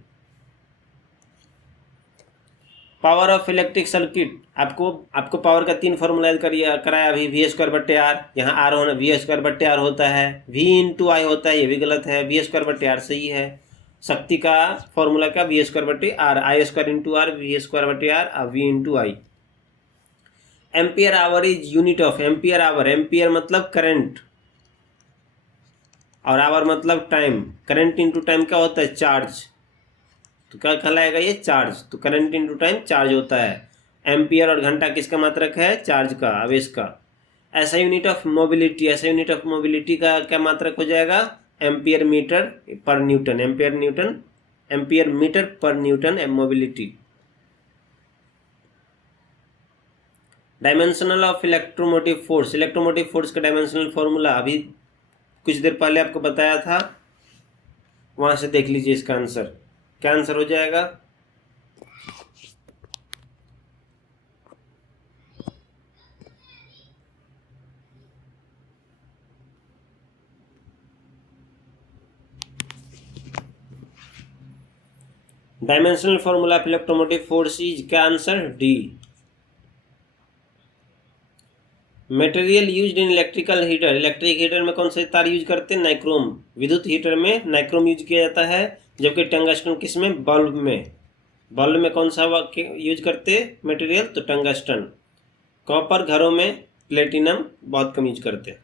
Power of electric circuit, आपको पावर का 3 फॉर्मूला याद कराया अभी, V²/R, यहाँ R होना V²/R होता है, V × I होता है, ये भी गलत है, V²/R सही है। शक्ति का फॉर्मूला का V²/R, I² × R, V²/R और V × I। Ampere hour is unit of ampere hour, ampere मतलब करंट और आवर मतलब टाइम। करंट इंटू टाइम क्या होता है, चार्ज, तो क्या कहलाएगा ये, चार्ज। तो करंट इंटू टाइम चार्ज होता है। एम्पियर और घंटा किसका मात्रक है, चार्ज का, आवेश का। ऐसा यूनिट ऑफ मोबिलिटी का क्या मात्रक हो जाएगा, एम्पियर मीटर पर न्यूटन, एम्पियर मीटर पर Newton mobility. Dimensional of electromotive force का डायमेंशनल फॉर्मूला अभी कुछ देर पहले आपको बताया था, वहां से देख लीजिए इसका आंसर। क्या आंसर हो जाएगा, dimensional formula of electromotive force is, क्या answer, D. Material used in electrical heater, electric heater में कौन से तार यूज करते हैं, नाइक्रोम। विद्युत हीटर में नाइक्रोम यूज किया जाता है, जबकि टंगस्टन किस में, बल्ब में कौन सा यूज करते हैं मटेरियल, तो टंगस्टन। कॉपर घरों में, प्लेटिनम बहुत कम यूज करते हैं।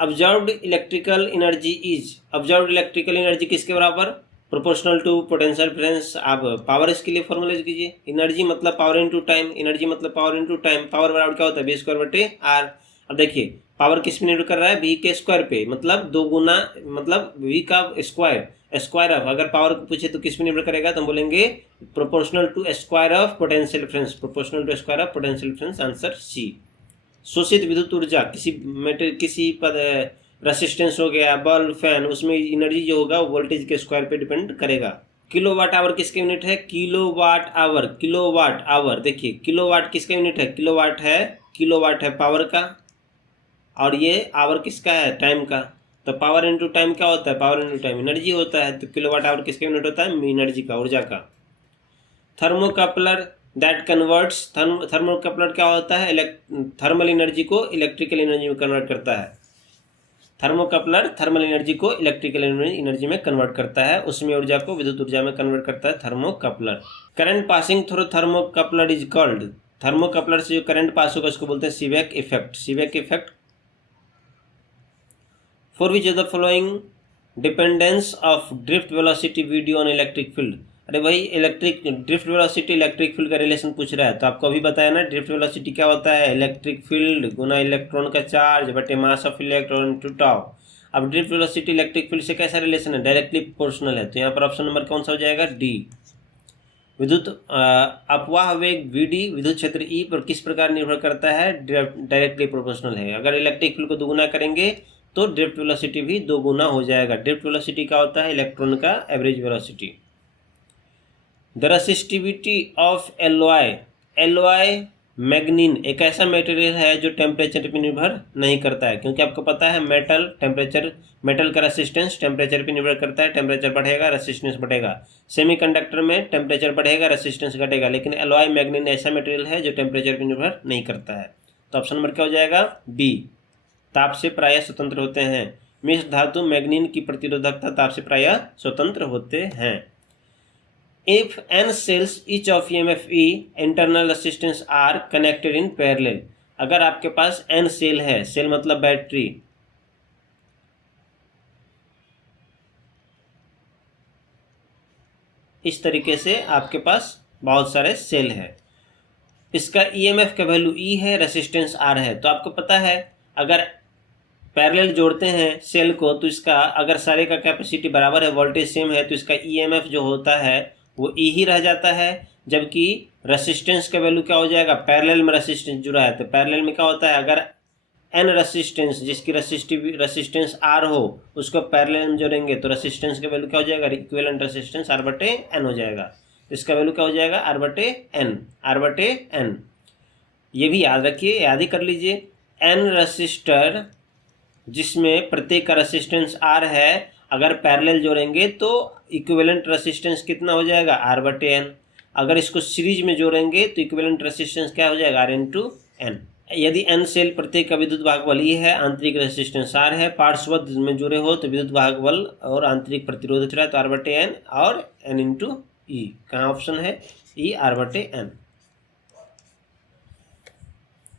ऑब्जर्व्ड इलेक्ट्रिकल एनर्जी किसके बराबर, प्रोपोर्शनल टू पोटेंशियल डिफरेंस। आप पावर इसके लिए फॉर्मूला कीजिए, एनर्जी मतलब पावर इनटू टाइम, पावर बराबर क्या होता है, V²/R। अब देखिए पावर किस में निर्भर कर रहा है, V के स्क्वायर पे, मतलब 2 गुना, मतलब V का स्क्वायर ऑफ, अगर पावर पूछे तो किस में निर्भर करेगा, तो हम बोलेंगे proportional to square of potential difference, answer C. शोषित विद्युत ऊर्जा, किसी रेसिस्टेंस हो गया, बल्ब, फैन, उसमें एनर्जी जो होगा वो वोल्टेज के स्क्वायर पे डिपेंड करेगा। किलोवाट आवर किसका यूनिट है, किलोवाट आवर। देखिए किलोवाट किसका यूनिट है, किलोवाट है पावर का, और ये आवर किसका है, टाइम का। तो पावर इनटू टाइम क्या होता है, पावर इनटू टाइम एनर्जी होता है। तो किलोवाट आवर किसका यूनिट होता है, एनर्जी का, ऊर्जा का। थर्मोकपलर दैट कन्वर्ट्स, थर्मोकपलर क्या होता है, थर्मल एनर्जी को इलेक्ट्रिकल एनर्जी में कन्वर्ट करता है। थर्मोकपलर थर्मल एनर्जी को इलेक्ट्रिकल एनर्जी में कन्वर्ट करता है, उसमें ऊर्जा को विद्युत ऊर्जा में कन्वर्ट करता है thermocoupler. Current passing through thermocoupler is called, thermocoupler से जो करंट पास होगा उसको बोलते हैं Seebeck effect. For which of the following dependence of drift velocity video on electric field. अरे भाई ड्रिफ्ट वेलोसिटी इलेक्ट्रिक फील्ड का रिलेशन पूछ रहा है, तो आपको अभी बताया ना ड्रिफ्ट वेलोसिटी क्या होता है, इलेक्ट्रिक फील्ड गुना इलेक्ट्रॉन का चार्ज बटे mass of electron into tau. अब ड्रिफ्ट वेलोसिटी इलेक्ट्रिक फील्ड से कैसा रिलेशन है, डायरेक्टली प्रोपोर्शनल है, तो यहाँ पर ऑप्शन नंबर कौन सा हो जाएगा, डी। विद्युत अपवाह वेग Vd विद्युत क्षेत्र E पर किस प्रकार निर्भर करता है, डायरेक्टली प्रोपोर्शनल है। अगर इलेक्ट्रिक फील्ड को दोगुना करेंगे तो ड्रिफ्ट वेलोसिटी भी दोगुना हो जाएगा। ड्रिफ्ट वेलोसिटी क्या होता है, इलेक्ट्रॉन का average velocity. The resistivity of alloy manganin एक ऐसा मटेरियल है जो टेम्परेचर पर निर्भर नहीं करता है, क्योंकि आपको पता है मेटल का रेसिस्टेंस टेम्परेचर पर निर्भर करता है, टेम्परेचर बढ़ेगा रेसिस्टेंस बढ़ेगा। सेमीकंडक्टर में टेम्परेचर बढ़ेगा रेसिस्टेंस घटेगा, लेकिन एलॉय मैग्नीन ऐसा मटेरियल है जो टेम्परेचर पर निर्भर नहीं करता है। तो ऑप्शन नंबर क्या हो जाएगा, बी। ताप से प्रायः स्वतंत्र होते हैं। मिश्र धातु मैग्नीन की प्रतिरोधकता ताप से प्रायः स्वतंत्र होते हैं। If n cells each of EMFE internal resistance are connected in parallel, अगर आपके पास n सेल है, सेल मतलब बैटरी, इस तरीके से आपके पास बहुत सारे सेल है। इसका ईएमएफ का वैल्यू ई है, रेसिस्टेंस आर है। तो आपको पता है अगर पैरेलल जोड़ते हैं सेल को तो इसका अगर सारे का कैपेसिटी बराबर है, वोल्टेज सेम है, तो इसका ईएमएफ जो होता है वो ई ही रह जाता है। जबकि रेसिस्टेंस का वैल्यू क्या हो जाएगा, पैरेलल में रेसिस्टेंस जुड़ा है तो पैरेलल में क्या होता है, अगर एन रेसिस्टेंस जिसकी रेसिस्टेंस आर हो उसको पैरेलल में जोड़ेंगे तो रेसिस्टेंस का वैल्यू क्या हो जाएगा, इक्विवेलेंट रेसिस्टेंस आर बटे एन हो जाएगा। इसका वैल्यू क्या हो जाएगा, आर बटे एन। ये भी याद रखिए, याद ही कर लीजिए। एन रेसिस्टर जिसमें प्रत्येक का रेसिस्टेंस आर है, अगर पैरेलल जोड़ेंगे तो इक्विवेलेंट रेसिस्टेंस कितना हो जाएगा, आर बटे एन। अगर इसको सीरीज में जोड़ेंगे तो इक्विवेलेंट रेसिस्टेंस क्या हो जाएगा, आर इंटू एन। यदि एन सेल प्रत्येक का विद्युत भाग बल ई है, आंतरिक रेसिस्टेंस आर है, पार्श्वबद्ध में जुड़े हो तो विद्युत भाग बल और आंतरिक प्रतिरोध जुड़ा है तो आर बटे एन और एन इंटू ई। कहाँ ऑप्शन है, ई आर बटे N.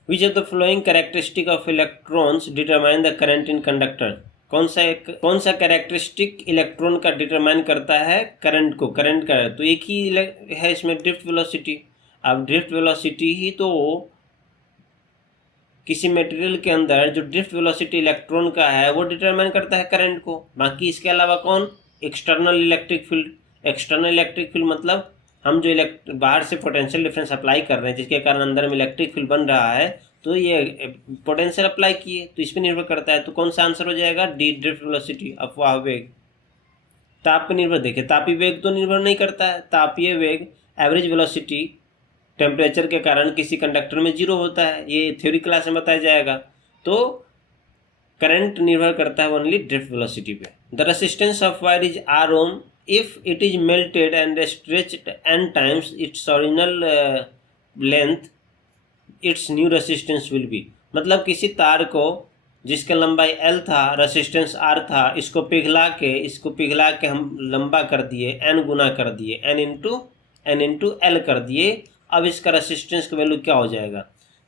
Which of the following characteristic of electrons determine the current in conductor? कौन सा कैरेक्टरिस्टिक इलेक्ट्रॉन का डिटरमाइन करता है करंट को, करंट का। तो एक ही है इसमें, ड्रिफ्ट वेलोसिटी। अब ड्रिफ्ट वेलोसिटी ही तो किसी मटेरियल के अंदर जो ड्रिफ्ट वेलोसिटी इलेक्ट्रॉन का है वो डिटरमाइन करता है करंट को। बाकी इसके अलावा कौन, external electric field. External electric field मतलब हम जो बाहर से पोटेंशियल डिफरेंस अप्लाई कर रहे हैं जिसके कारण अंदर में इलेक्ट्रिक फील्ड बन रहा है, तो ये पोटेंशियल अप्लाई किए तो इस पर निर्भर करता है। तो कौन सा आंसर हो जाएगा, डी ड्रिफ्ट वेलोसिटी, अफवाह वेग। ताप पर निर्भर, देखिए तापीय वेग तो निर्भर नहीं करता है। तापीय वेग एवरेज वेलोसिटी टेम्परेचर के कारण किसी कंडक्टर में जीरो होता है, ये थ्योरी क्लास में बताया जाएगा। तो करंट निर्भर करता है ओनली ड्रिफ्ट वेलोसिटी पे। The resistance of wire is R ohm if it is melted and stretched n times its original length, its new resistance will be। मतलब किसी तार को जिसका लंबाई L था, रेसिस्टेंस R था, इसको पिघला के हम लंबा कर दिए, n गुना कर दिए, n इंटू L कर दिए। अब इसका रेसिस्टेंस का वैल्यू क्या हो जाएगा।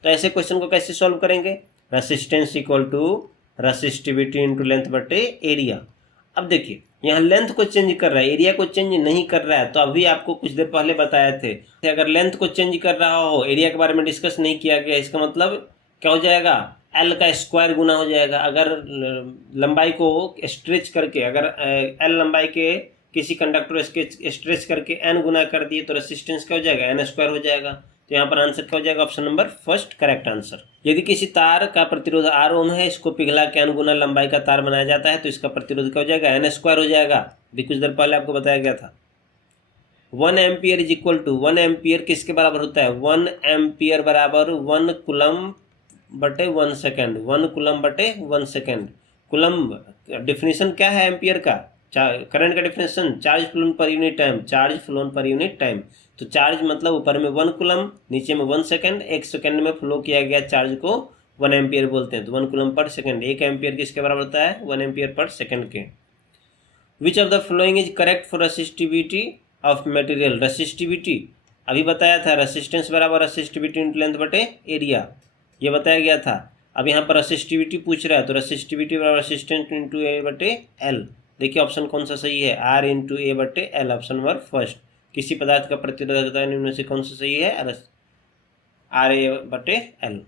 तो ऐसे क्वेश्चन को कैसे सॉल्व करेंगे, resistance equal to resistivity into length बटे एरिया। अब देखिए यहाँ लेंथ को चेंज कर रहा है, एरिया को चेंज नहीं कर रहा है। तो अभी आपको कुछ देर पहले बताए थे अगर लेंथ को चेंज कर रहा हो, एरिया के बारे में डिस्कस नहीं किया गया, इसका मतलब क्या हो जाएगा, एल का स्क्वायर गुना हो जाएगा। अगर लंबाई को स्ट्रेच करके, अगर एल लंबाई के किसी कंडक्टर के स्ट्रेच करके एन गुना कर दिए तो रेसिस्टेंस क्या हो जाएगा, एन स्क्वायर हो जाएगा। तो यहाँ पर आंसर क्या हो जाएगा, option number first correct answer. यदि किसी तार का प्रतिरोध आर ओम है, इसको पिघला के एन गुना लंबाई का तार बनाया जाता है तो इसका प्रतिरोध क्या हो जाएगा, एन स्क्वायर हो जाएगा। भी कुछ देर पहले आपको बताया गया था। 1 ampere is equal to, 1 ampere किसके बराबर होता है, 1 एम्पियर बराबर 1 कूलम बटे 1 सेकेंड, 1 कूलम बटे 1 सेकेंड। कूलम डिफिनेशन क्या है एम्पियर का, करंट का definition charge phloem per unit time, charge phloem per unit time. तो चार्ज मतलब ऊपर में 1 कूलम, नीचे में 1 सेकेंड, 1 सेकेंड में फ्लो किया गया चार्ज को 1 एम्पियर बोलते हैं। तो 1 कूलम पर सेकेंड, 1 एम्पियर किसके बराबर होता है, 1 एम्पियर पर सेकेंड के। विच of the following is correct for resistivity of material. Resistivity अभी बताया था, रेसिस्टेंस बराबर रेसिस्टिविटी इंटू लेंथ बटे एरिया, ये बताया गया था। अब यहाँ पर रेसिस्टिविटी पूछ रहा है तो रेसिस्टिविटी बराबर रेसिस्टेंस इंटू ए बटे एल। देखिए ऑप्शन कौन सा सही है, आर इंटू ए बटे एल, ऑप्शन नंबर फर्स्ट। किसी पदार्थ का प्रतिरोधकता इनमें से कौन सा सही है, आर ए बटे L.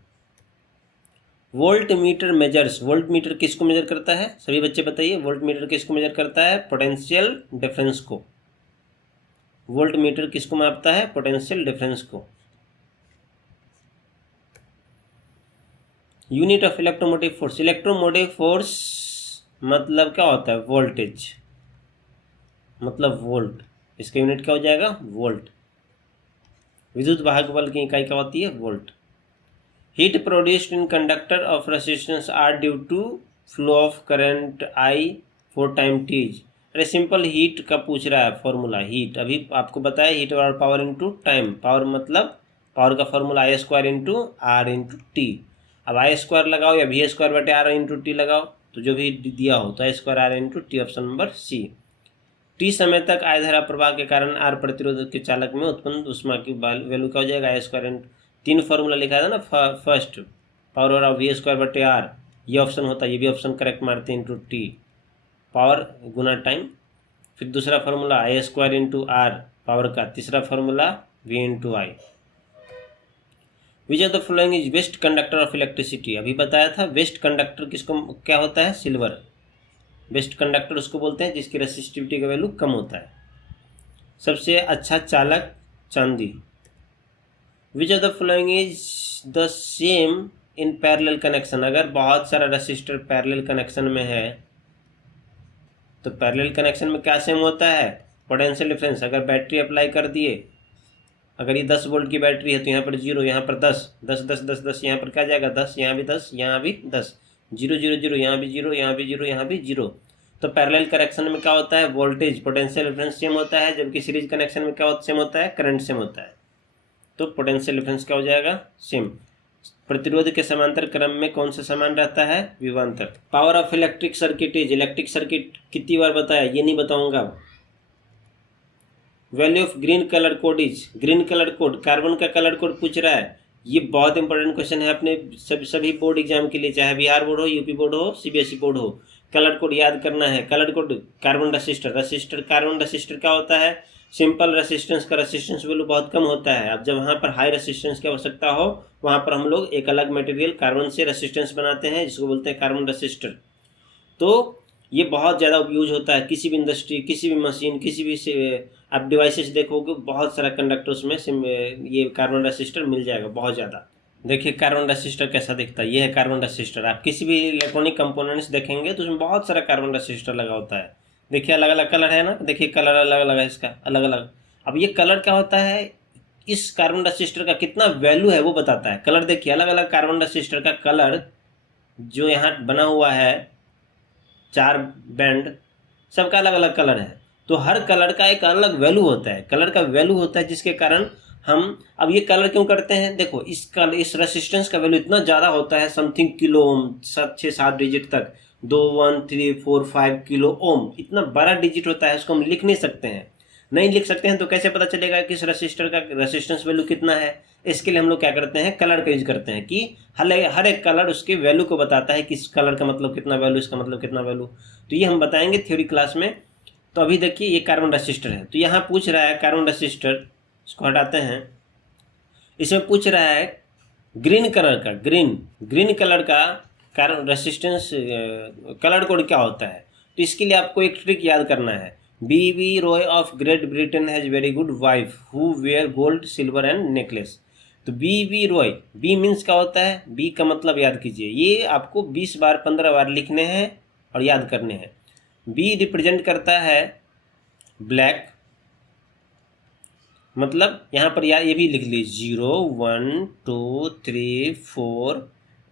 Volt meter measures, volt meter किसको मेजर करता है, सभी बच्चे बताइए, वोल्ट मीटर किसको मेजर करता है, पोटेंशियल डिफरेंस को। वोल्ट मीटर किसको मापता है, पोटेंशियल डिफरेंस को। Unit of electromotive force, electromotive force मतलब क्या होता है, वोल्टेज मतलब वोल्ट, इसका यूनिट क्या हो जाएगा, वोल्ट। विद्युत वाहक बल की इकाई क्या होती है, volt. Heat produced in conductor of resistance R due to flow of current I 4 time टीज। अरे सिंपल हीट का पूछ रहा है फॉर्मूला, हीट अभी आपको बताया, हीट और पावर इंटू टाइम। पावर मतलब पावर का formula I square into R into T. अब आई स्क्वायर लगाओ या वी स्क्वायर बटे आर इंटू टी लगाओ, तो जो भी दिया हो तो I square R into T, option number C. T समय तक आई धारा प्रवाह के कारण आर प्रतिरोध के चालक में उत्पन्न ऊष्मा की वैल्यू क्या हो जाएगा, आई स्क्वायर इंटू, 3 फार्मूला लिखा था ना, फर्स्ट पावर और वी स्क्वायर बटे आर, ये ऑप्शन होता है, ये भी ऑप्शन करेक्ट मारते हैं, इंटू टी पावर गुना टाइम। फिर दूसरा formula I square into R, power का तीसरा formula V/I। Which of the following is best conductor of electricity. अभी बताया था बेस्ट कंडक्टर किसको क्या होता है, सिल्वर। बेस्ट कंडक्टर उसको बोलते हैं जिसकी रेसिस्टिविटी का वैल्यू कम होता है। सबसे अच्छा चालक चांदी। विच of the following is the same in parallel connection. अगर बहुत सारा रेसिस्टर पैरेलल कनेक्शन में है तो पैरेलल कनेक्शन में क्या सेम होता है, पोटेंशियल डिफरेंस। अगर बैटरी अप्लाई कर दिए, अगर ये 10 वोल्ट की बैटरी है तो यहाँ पर 0, यहाँ पर 10, 10 10 10 10, यहाँ पर क्या जाएगा 10, यहाँ भी 10, यहाँ भी 10, 0 0 0, यहाँ भी 0, यहाँ भी 0, यहाँ भी 0। तो पैरेलल कनेक्शन में क्या होता है, वोल्टेज पोटेंशियल डिफरेंस सेम होता है, जबकि सीरीज कनेक्शन में क्या सेम होता है, करंट सेम होता है। तो पोटेंशियल डिफरेंस क्या हो जाएगा, सेम। प्रतिरोध के समांतर क्रम में कौन सा समान रहता है, विभवांतर। Power of electric circuit is. Electric circuit कितनी बार बताया, ये नहीं बताऊंगा। Value of green colour code is. Green colour code, carbon का कलर कोड पूछ रहा है। ये बहुत इंपॉर्टेंट क्वेश्चन है अपने सभी बोर्ड एग्जाम के लिए, चाहे बिहार बोर्ड हो, यूपी बोर्ड हो, सीबीएसई बोर्ड हो। कलर कोड याद करना है। Colour code carbon resistor. Carbon resistor क्या होता है, सिंपल रेसिस्टेंस का रेसिस्टेंस वैल्यू बहुत कम होता है। अब जब वहाँ पर हाई रेसिस्टेंस की आवश्यकता हो, वहाँ पर हम लोग एक अलग मटेरियल कार्बन से रेसिस्टेंस बनाते हैं, जिसको बोलते हैं कार्बन रेसिस्टर। तो ये बहुत ज़्यादा यूज होता है किसी भी इंडस्ट्री, किसी भी मशीन, किसी भी से आप डिवाइसेस देखोगे, बहुत सारा कंडक्टर उसमें ये कार्बन रेसिस्टर मिल जाएगा बहुत ज़्यादा। देखिए कार्बन रेसिस्टर कैसा दिखता है, ये है कार्बन रेसिस्टर। आप किसी भी इलेक्ट्रॉनिक कंपोनेंट्स देखेंगे तो उसमें बहुत सारा कार्बन रेसिस्टर लगा होता है। देखिए अलग अलग कलर है ना, देखिए कलर अलग अलग है इसका, अलग अलग। अब ये कलर क्या होता है, इस कार्बन रेसिस्टर का कितना वैल्यू है वो बताता है। कलर देखिए अलग अलग कार्बन रेसिस्टर का कलर जो यहाँ बना हुआ है, 4 बैंड, सबका अलग अलग कलर है। तो हर कलर का एक अलग वैल्यू होता है, कलर का वैल्यू होता है, जिसके कारण हम अब ये कलर क्यों करते हैं, देखो इस रेसिस्टेंस का वैल्यू इतना ज़्यादा होता है, समथिंग किलो ओम, 6-7 डिजिट तक, 2 1 3 4 5 किलो ओम, इतना बड़ा डिजिट होता है। उसको हम लिख नहीं सकते हैं। नहीं लिख सकते हैं तो कैसे पता चलेगा कि इस रेसिस्टर का रेसिस्टेंस वैल्यू कितना है। इसके लिए हम लोग क्या करते हैं, कलर का यूज करते हैं कि हर एक कलर उसके वैल्यू को बताता है कि इस कलर का मतलब कितना वैल्यू, इसका मतलब कितना वैल्यू। तो ये हम बताएंगे थ्योरी क्लास में। तो अभी देखिए ये कार्बन रेसिस्टर है, तो यहाँ पूछ रहा है कार्बन रेसिस्टर, इसको हटाते हैं। इसमें पूछ रहा है ग्रीन कलर का, ग्रीन कलर का कार्बन रेसिस्टेंस कलर कोड क्या होता है। तो इसके लिए आपको एक ट्रिक याद करना है। B.V. Roy of Great Britain has very good wife who wear gold silver and necklace. तो B.V. रॉय, बी मीन्स क्या होता है, बी का मतलब याद कीजिए। ये आपको 20 बार 15 बार लिखने हैं और याद करने हैं। बी रिप्रेजेंट करता है ब्लैक, मतलब यहाँ पर यार ये भी लिख लीजिए 0 1 2 3 4,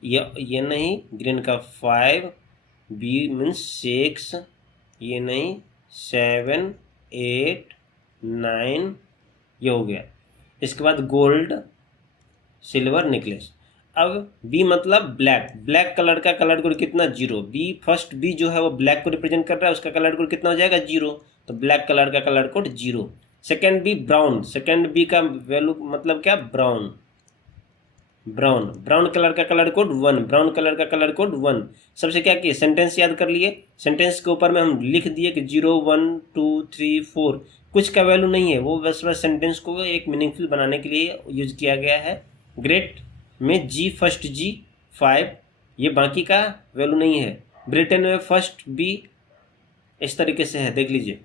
ये नहीं, ग्रीन का 5, बी मीन्स 6, ये नहीं, 7 8 9, ये हो गया। इसके बाद गोल्ड सिल्वर नेकलेस। अब बी मतलब ब्लैक कलर का कलर कोड कितना, 0। बी फर्स्ट बी जो है वो ब्लैक को रिप्रेजेंट कर रहा है, उसका कलर कोड कितना हो जाएगा, 0। तो ब्लैक कलर का colour code 0। Second B brown, second B का वैल्यू मतलब क्या, ब्राउन कलर का कलर कोड 1, ब्राउन कलर का कलर कोड 1। सबसे क्या किए, सेंटेंस याद कर लिए। सेंटेंस के ऊपर में हम लिख दिए कि 0 1 2 3 4, कुछ का वैल्यू नहीं है, वो बस सेंटेंस को एक मीनिंगफुल बनाने के लिए यूज किया गया है। ग्रेट में जी फर्स्ट जी 5, ये बाकी का वैल्यू नहीं है। ब्रिटेन में फर्स्ट बी इस तरीके से है, देख लीजिए।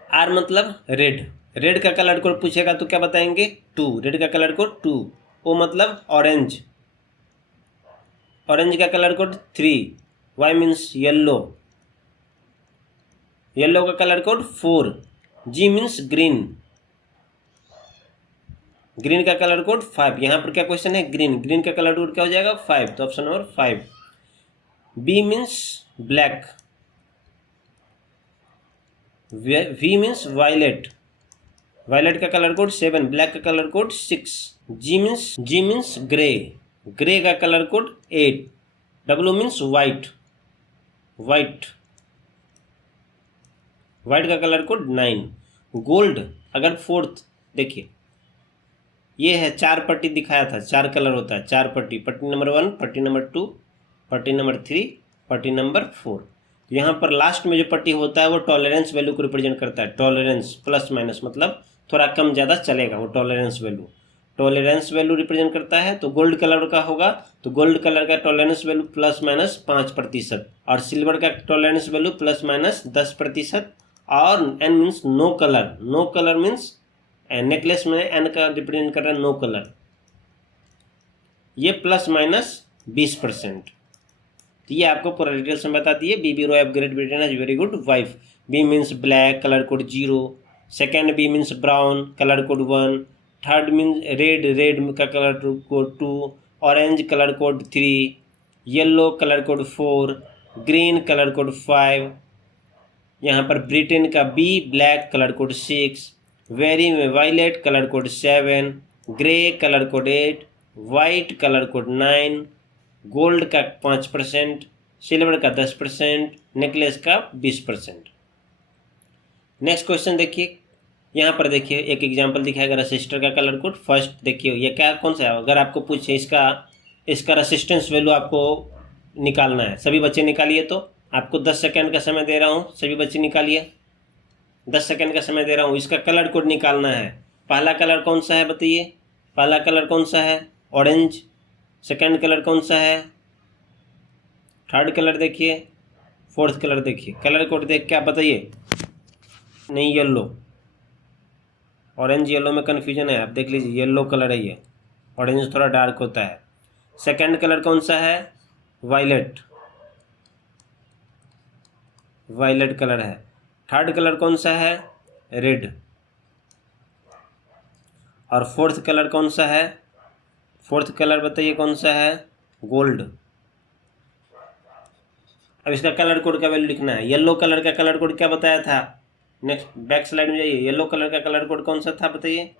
आर मतलब रेड का कलर कोड पूछेगा तो क्या बताएंगे, 2, रेड का कलर कोड 2। ओ मतलब ऑरेंज का colour code 3। Y means yellow का colour code 4। G means green का कलर कोड 5। यहाँ पर क्या क्वेश्चन है, ग्रीन का कलर कोड क्या हो जाएगा, 5। तो option number 5। B means black, V means violet का कलर कोड 7, ब्लैक का colour code 6। G means grey का colour code 8। W means white का कलर कोड 9। गोल्ड अगर 4th, देखिए ये है 4 पट्टी दिखाया था, 4 कलर होता है, 4 पट्टी, पट्टी नंबर 1, पट्टी नंबर 2, पट्टी नंबर 3, पट्टी नंबर 4। यहाँ पर लास्ट में जो पट्टी होता है वो टॉलरेंस वैल्यू को रिप्रेजेंट करता है। टॉलरेंस प्लस माइनस मतलब थोड़ा कम ज़्यादा चलेगा, वो टॉलरेंस वैल्यू रिप्रेजेंट करता है। तो गोल्ड कलर का होगा तो गोल्ड कलर का टॉलरेंस वैल्यू प्लस माइनस 5% और सिल्वर का टॉलरेंस वैल्यू प्लस माइनस 10%। और N means no colour means necklace में एन का रिप्रेजेंट कर रहा है नो कलर, ये प्लस माइनस 20%। तो ये आपको पूरा डिटेल्स में बताती है। B Bureau of Great Britain is very good wife. B means black, colour code 0। Second B means brown, colour code 1। Third means red का colour code 2। Orange colour code 3। Yellow colour code 4। Green colour code 5। यहाँ पर Britain का B, black colour code 6। Very में violet colour code 7। Grey colour code 8। White colour code 9। Gold का 5%, silver का 10%, necklace का 20%। Next question देखिए, यहाँ पर देखिए एक एग्जांपल दिखाएगा रसिस्टर का कलर कोड। फर्स्ट देखिए ये क्या कौन सा है, अगर आपको पूछे इसका रेसिस्टेंस वैल्यू आपको निकालना है, सभी बच्चे निकालिए। तो आपको 10 सेकेंड का समय दे रहा हूँ, सभी बच्चे निकालिए। 10 सेकेंड का समय दे रहा हूँ, इसका कलर कोड निकालना है। पहला कलर कौन सा है बताइए, पहला कलर कौन सा है, ऑरेंज। सेकेंड कलर कौन सा है, थर्ड कलर देखिए, फोर्थ कलर देखिए। कलर कोड देख के आप बताइए। नहीं, येलो, ऑरेंज येलो में कन्फ्यूजन है, आप देख लीजिए येलो कलर है ये, ऑरेंज थोड़ा डार्क होता है। सेकेंड कलर कौन सा है, वायलेट कलर है। थर्ड कलर कौन सा है, रेड। और फोर्थ कलर कौन सा है, फोर्थ कलर बताइए कौन सा है, गोल्ड। अब इसका कलर कोड का वैल्यू लिखना है। येलो कलर का कलर कोड क्या बताया था, नेक्स्ट बैक स्लाइड में जाइए। येलो कलर का कलर कोड कौन सा था बताइए,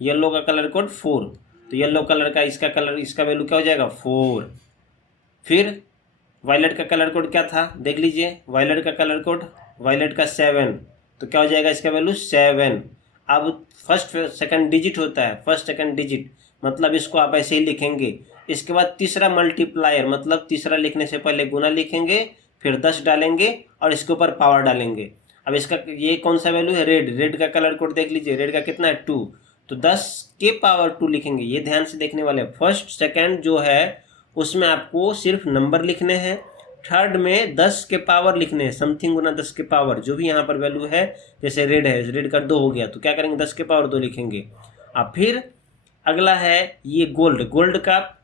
येलो का कलर कोड 4। तो येलो कलर का इसका वैल्यू क्या हो जाएगा, 4। फिर वायलेट का कलर कोड क्या था, देख लीजिए। वायलेट का कलर कोड, वायलेट का 7, तो क्या हो जाएगा इसका वैल्यू 7। अब फर्स्ट सेकंड डिजिट होता है, फर्स्ट सेकंड डिजिट मतलब इसको आप ऐसे ही लिखेंगे। इसके बाद तीसरा मल्टीप्लायर मतलब तीसरा लिखने से पहले गुना लिखेंगे, फिर 10 डालेंगे और इसके ऊपर पावर डालेंगे। अब इसका ये कौन सा वैल्यू है, रेड का कलर कोड देख लीजिए। रेड का कितना है, 2, तो 10 के पावर 2 लिखेंगे। ये ध्यान से देखने वाले, फर्स्ट सेकंड जो है उसमें आपको सिर्फ नंबर लिखने हैं, थर्ड में 10 के पावर लिखने हैं, समथिंग गुना 10 के पावर, जो भी यहाँ पर वैल्यू है। जैसे रेड है, रेड का 2 हो गया तो क्या करेंगे, 10 के पावर 2 लिखेंगे। अब फिर अगला है ये गोल्ड का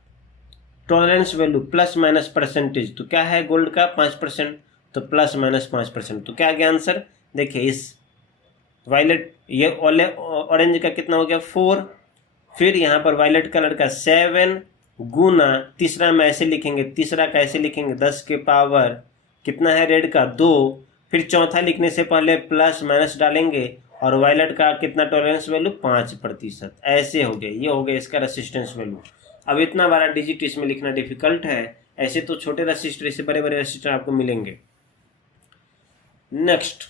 tolerance value plus minus percentage, तो क्या है गोल्ड का 5%, तो प्लस माइनस 5%। तो क्या आ गया आंसर, देखिए इस वायलेट ये ऑरेंज का कितना हो गया 4। फिर यहाँ पर वायलेट कलर का 7 गुना तीसरा में ऐसे लिखेंगे, तीसरा कैसे लिखेंगे, 10 के पावर कितना है रेड का 2। फिर चौथा लिखने से पहले प्लस माइनस डालेंगे और वायलेट का कितना टॉलरेंस वैल्यू 5%। ऐसे हो गया, ये हो गया इसका रेसिस्टेंस वैल्यू। अब इतना बड़ा डिजिट इसमें लिखना डिफिकल्ट है, ऐसे तो छोटे रेसिस्टर, इससे बड़े बड़े रेसिस्टर आपको मिलेंगे। नेक्स्ट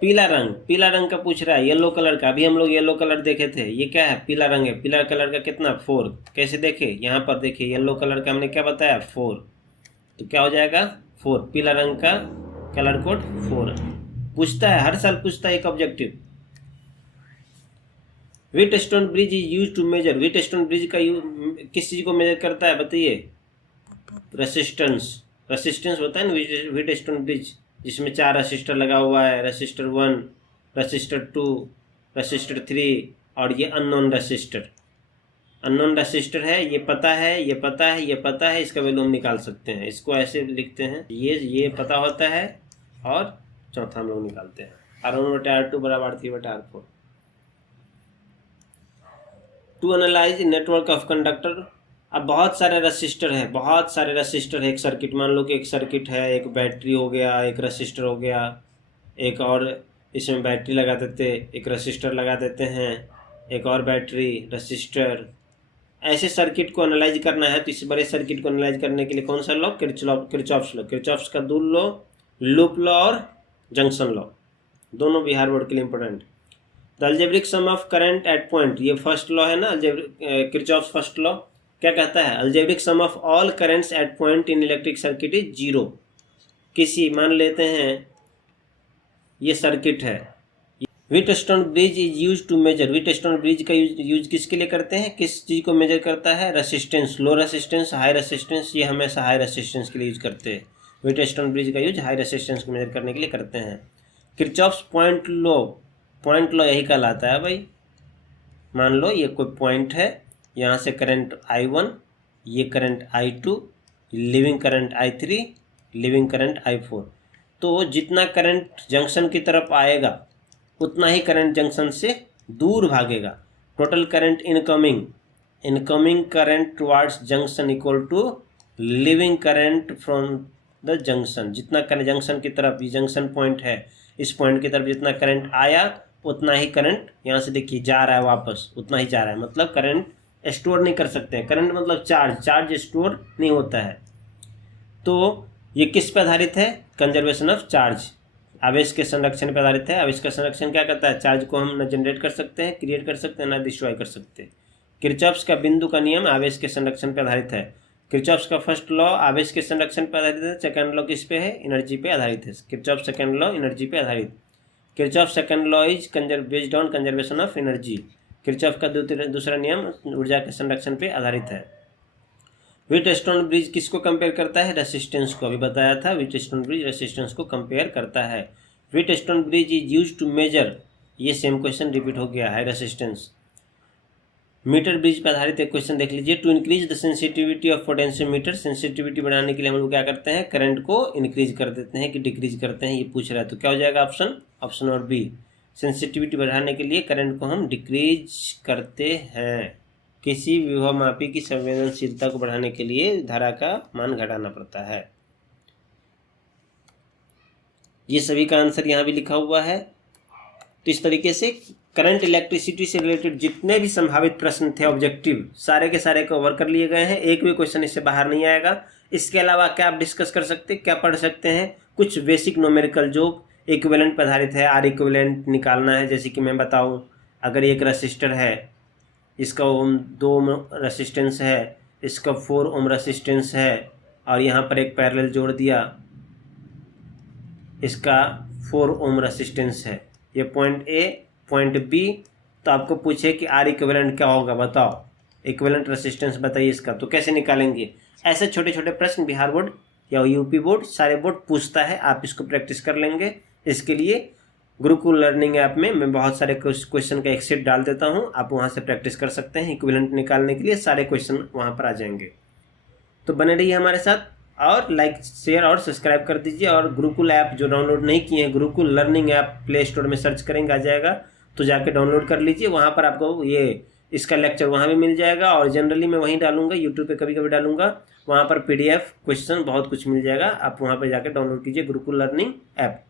पीला रंग का पूछ रहा है, येलो कलर का। अभी हम लोग येलो कलर देखे थे, ये क्या है, पीला रंग है। पीला कलर का कितना 4, कैसे देखे, यहाँ पर देखिए येलो कलर का हमने क्या बताया 4, तो क्या हो जाएगा 4। पीला रंग का कलर कोड 4 पूछता है, हर साल पूछता है एक objective. Wheatstone bridge is use to measure, Wheatstone bridge का किस चीज को मेजर करता है बताइए, रेसिस्टेंस होता है ना व्हीटस्टोन ब्रिज, जिसमें 4 रसिस्टर लगा हुआ है, रसिस्टर 1, रसिस्टर 2, रसिस्टर 3 और ये अननोन रसिस्टर है। ये पता है, इसका वैल्यू हम निकाल सकते हैं। इसको ऐसे लिखते हैं, ये पता होता है और चौथा हम लोग निकालते हैं, R1/R2 बराबर 3/R4। To analyse network of conductor. अब बहुत सारे रसिस्टर है, एक सर्किट, मान लो कि एक सर्किट है, एक बैटरी हो गया, एक रसिस्टर हो गया, एक और इसमें बैटरी लगा देते, एक रसिस्टर लगा देते हैं, एक और बैटरी रसिस्टर। ऐसे सर्किट को एनालाइज करना है, तो इस बड़े सर्किट को एनालाइज करने के लिए कौन सा लॉ, किरचॉफ्स का दूल लॉ, लूप लॉ और जंक्शन लॉ, दोनों बिहार बोर्ड के लिए important. The algebraic sum of current at point, ये फर्स्ट लॉ है ना, किरचॉफ्स फर्स्ट लॉ। क्या कहता है, algebraic sum of all currents at point in electric circuit is 0। किसी, मान लेते हैं ये सर्किट है, Wheatstone bridge is use to measure, Wheatstone bridge का यूज किसके लिए करते हैं, किस चीज़ को मेजर करता है, रेसिस्टेंस, लो रेसिस्टेंस, हाई रेसिस्टेंस, ये हमेशा हाई रेसिस्टेंस के लिए यूज करते हैं। व्हीटस्टोन ब्रिज का यूज हाई रेसिस्टेंस को मेजर करने के लिए करते हैं। किरचॉफ्स पॉइंट लॉ यही कहलाता है भाई। मान लो ये कोई पॉइंट है, यहाँ से करंट I1, ये current I2, living current I3, living current I4। तो जितना करंट जंक्शन की तरफ आएगा उतना ही करंट जंक्शन से दूर भागेगा। Total current incoming current towards junction equal to living current from the junction. जितना करंट जंक्शन की तरफ, ये जंक्शन पॉइंट है, इस पॉइंट की तरफ जितना करंट आया उतना ही करंट यहाँ से देखिए जा रहा है वापस, उतना ही जा रहा है। मतलब करंट स्टोर नहीं कर सकते हैं। करंट मतलब चार्ज स्टोर नहीं होता है। तो ये किस पे आधारित है, कंजर्वेशन ऑफ चार्ज, आवेश के संरक्षण पर आधारित है। आवेश का संरक्षण क्या करता है, चार्ज को हम न जनरेट कर सकते हैं, क्रिएट कर सकते हैं, ना डिस्ट्रॉय कर सकते हैं। किरचॉफ्स का बिंदु का नियम आवेश के संरक्षण पर आधारित है। किरचॉफ्स का फर्स्ट लॉ आवेश के संरक्षण पर आधारित है। सेकंड लॉ किस पे है, एनर्जी पे आधारित है। किरचॉफ सेकंड लॉ एनर्जी पे आधारित। Kirchhoff second law is based on conservation of energy. Kirchhoff का दूसरा नियम ऊर्जा के संरक्षण पे आधारित है। व्हीटस्टोन ब्रिज किसको कंपेयर करता है, रेसिस्टेंस को। अभी बताया था, व्हीटस्टोन ब्रिज रेसिस्टेंस को कंपेयर करता है। Wheatstone bridge is use to measure, ये सेम क्वेश्चन रिपीट हो गया, हाई रेसिस्टेंस। मीटर ब्रिज पर आधारित एक क्वेश्चन देख लीजिए। To increase the sensitivity of potentiometer, sensitivity बढ़ाने के लिए हम लोग क्या करते हैं, करंट को इंक्रीज कर देते हैं कि डिक्रीज करते हैं, ये पूछ रहा है। तो क्या हो जाएगा ऑप्शन और बी। सेंसिटिविटी बढ़ाने के लिए करंट को हम डिक्रीज करते हैं। किसी विभवमापी की संवेदनशीलता को बढ़ाने के लिए धारा का मान घटाना पड़ता है। ये सभी का आंसर यहाँ भी लिखा हुआ है। तो इस तरीके से करंट इलेक्ट्रिसिटी से रिलेटेड जितने भी संभावित प्रश्न थे ऑब्जेक्टिव, सारे के सारे कवर कर लिए गए हैं। एक भी क्वेश्चन इससे बाहर नहीं आएगा। इसके अलावा क्या आप डिस्कस कर सकते हैं, क्या पढ़ सकते हैं, कुछ बेसिक न्यूमेरिकल जो इक्विवेलेंट पर आधारित है। आर इक्विवेलेंट निकालना है, जैसे कि मैं बताऊं, अगर एक रजिस्टर है, इसका 2 ओम रेसिस्टेंस है, इसका 4 ओम रेसिस्टेंस है, और यहाँ पर एक पैरेलल जोड़ दिया, इसका 4 ओम रेसिस्टेंस है। ये पॉइंट ए, पॉइंट बी। तो आपको पूछे कि आर इक्विवेलेंट क्या होगा, बताओ, इक्विवेलेंट रेसिस्टेंस बताइए इसका, तो कैसे निकालेंगे। ऐसे छोटे छोटे प्रश्न बिहार बोर्ड या यूपी बोर्ड, सारे बोर्ड पूछता है। आप इसको प्रैक्टिस कर लेंगे। इसके लिए गुरुकुल लर्निंग ऐप में मैं बहुत सारे क्वेश्चन का एक सेट डाल देता हूं, आप वहां से प्रैक्टिस कर सकते हैं। इक्विवेलेंट निकालने के लिए सारे क्वेश्चन वहां पर आ जाएंगे। तो बने रहिए हमारे साथ, और लाइक, शेयर और सब्सक्राइब कर दीजिए। और गुरुकुल ऐप जो डाउनलोड नहीं किए हैं, Gurukul learning app play store में सर्च करेंगे, आ जाएगा, तो जाके डाउनलोड कर लीजिए। वहाँ पर आपको ये इसका लेक्चर वहाँ भी मिल जाएगा, और जनरली मैं वहीं डालूंगा, यूट्यूब पे कभी कभी डालूंगा। वहाँ पर PDF क्वेश्चन बहुत कुछ मिल जाएगा। आप वहाँ पर जाकर डाउनलोड कीजिए गुरुकुल लर्निंग ऐप।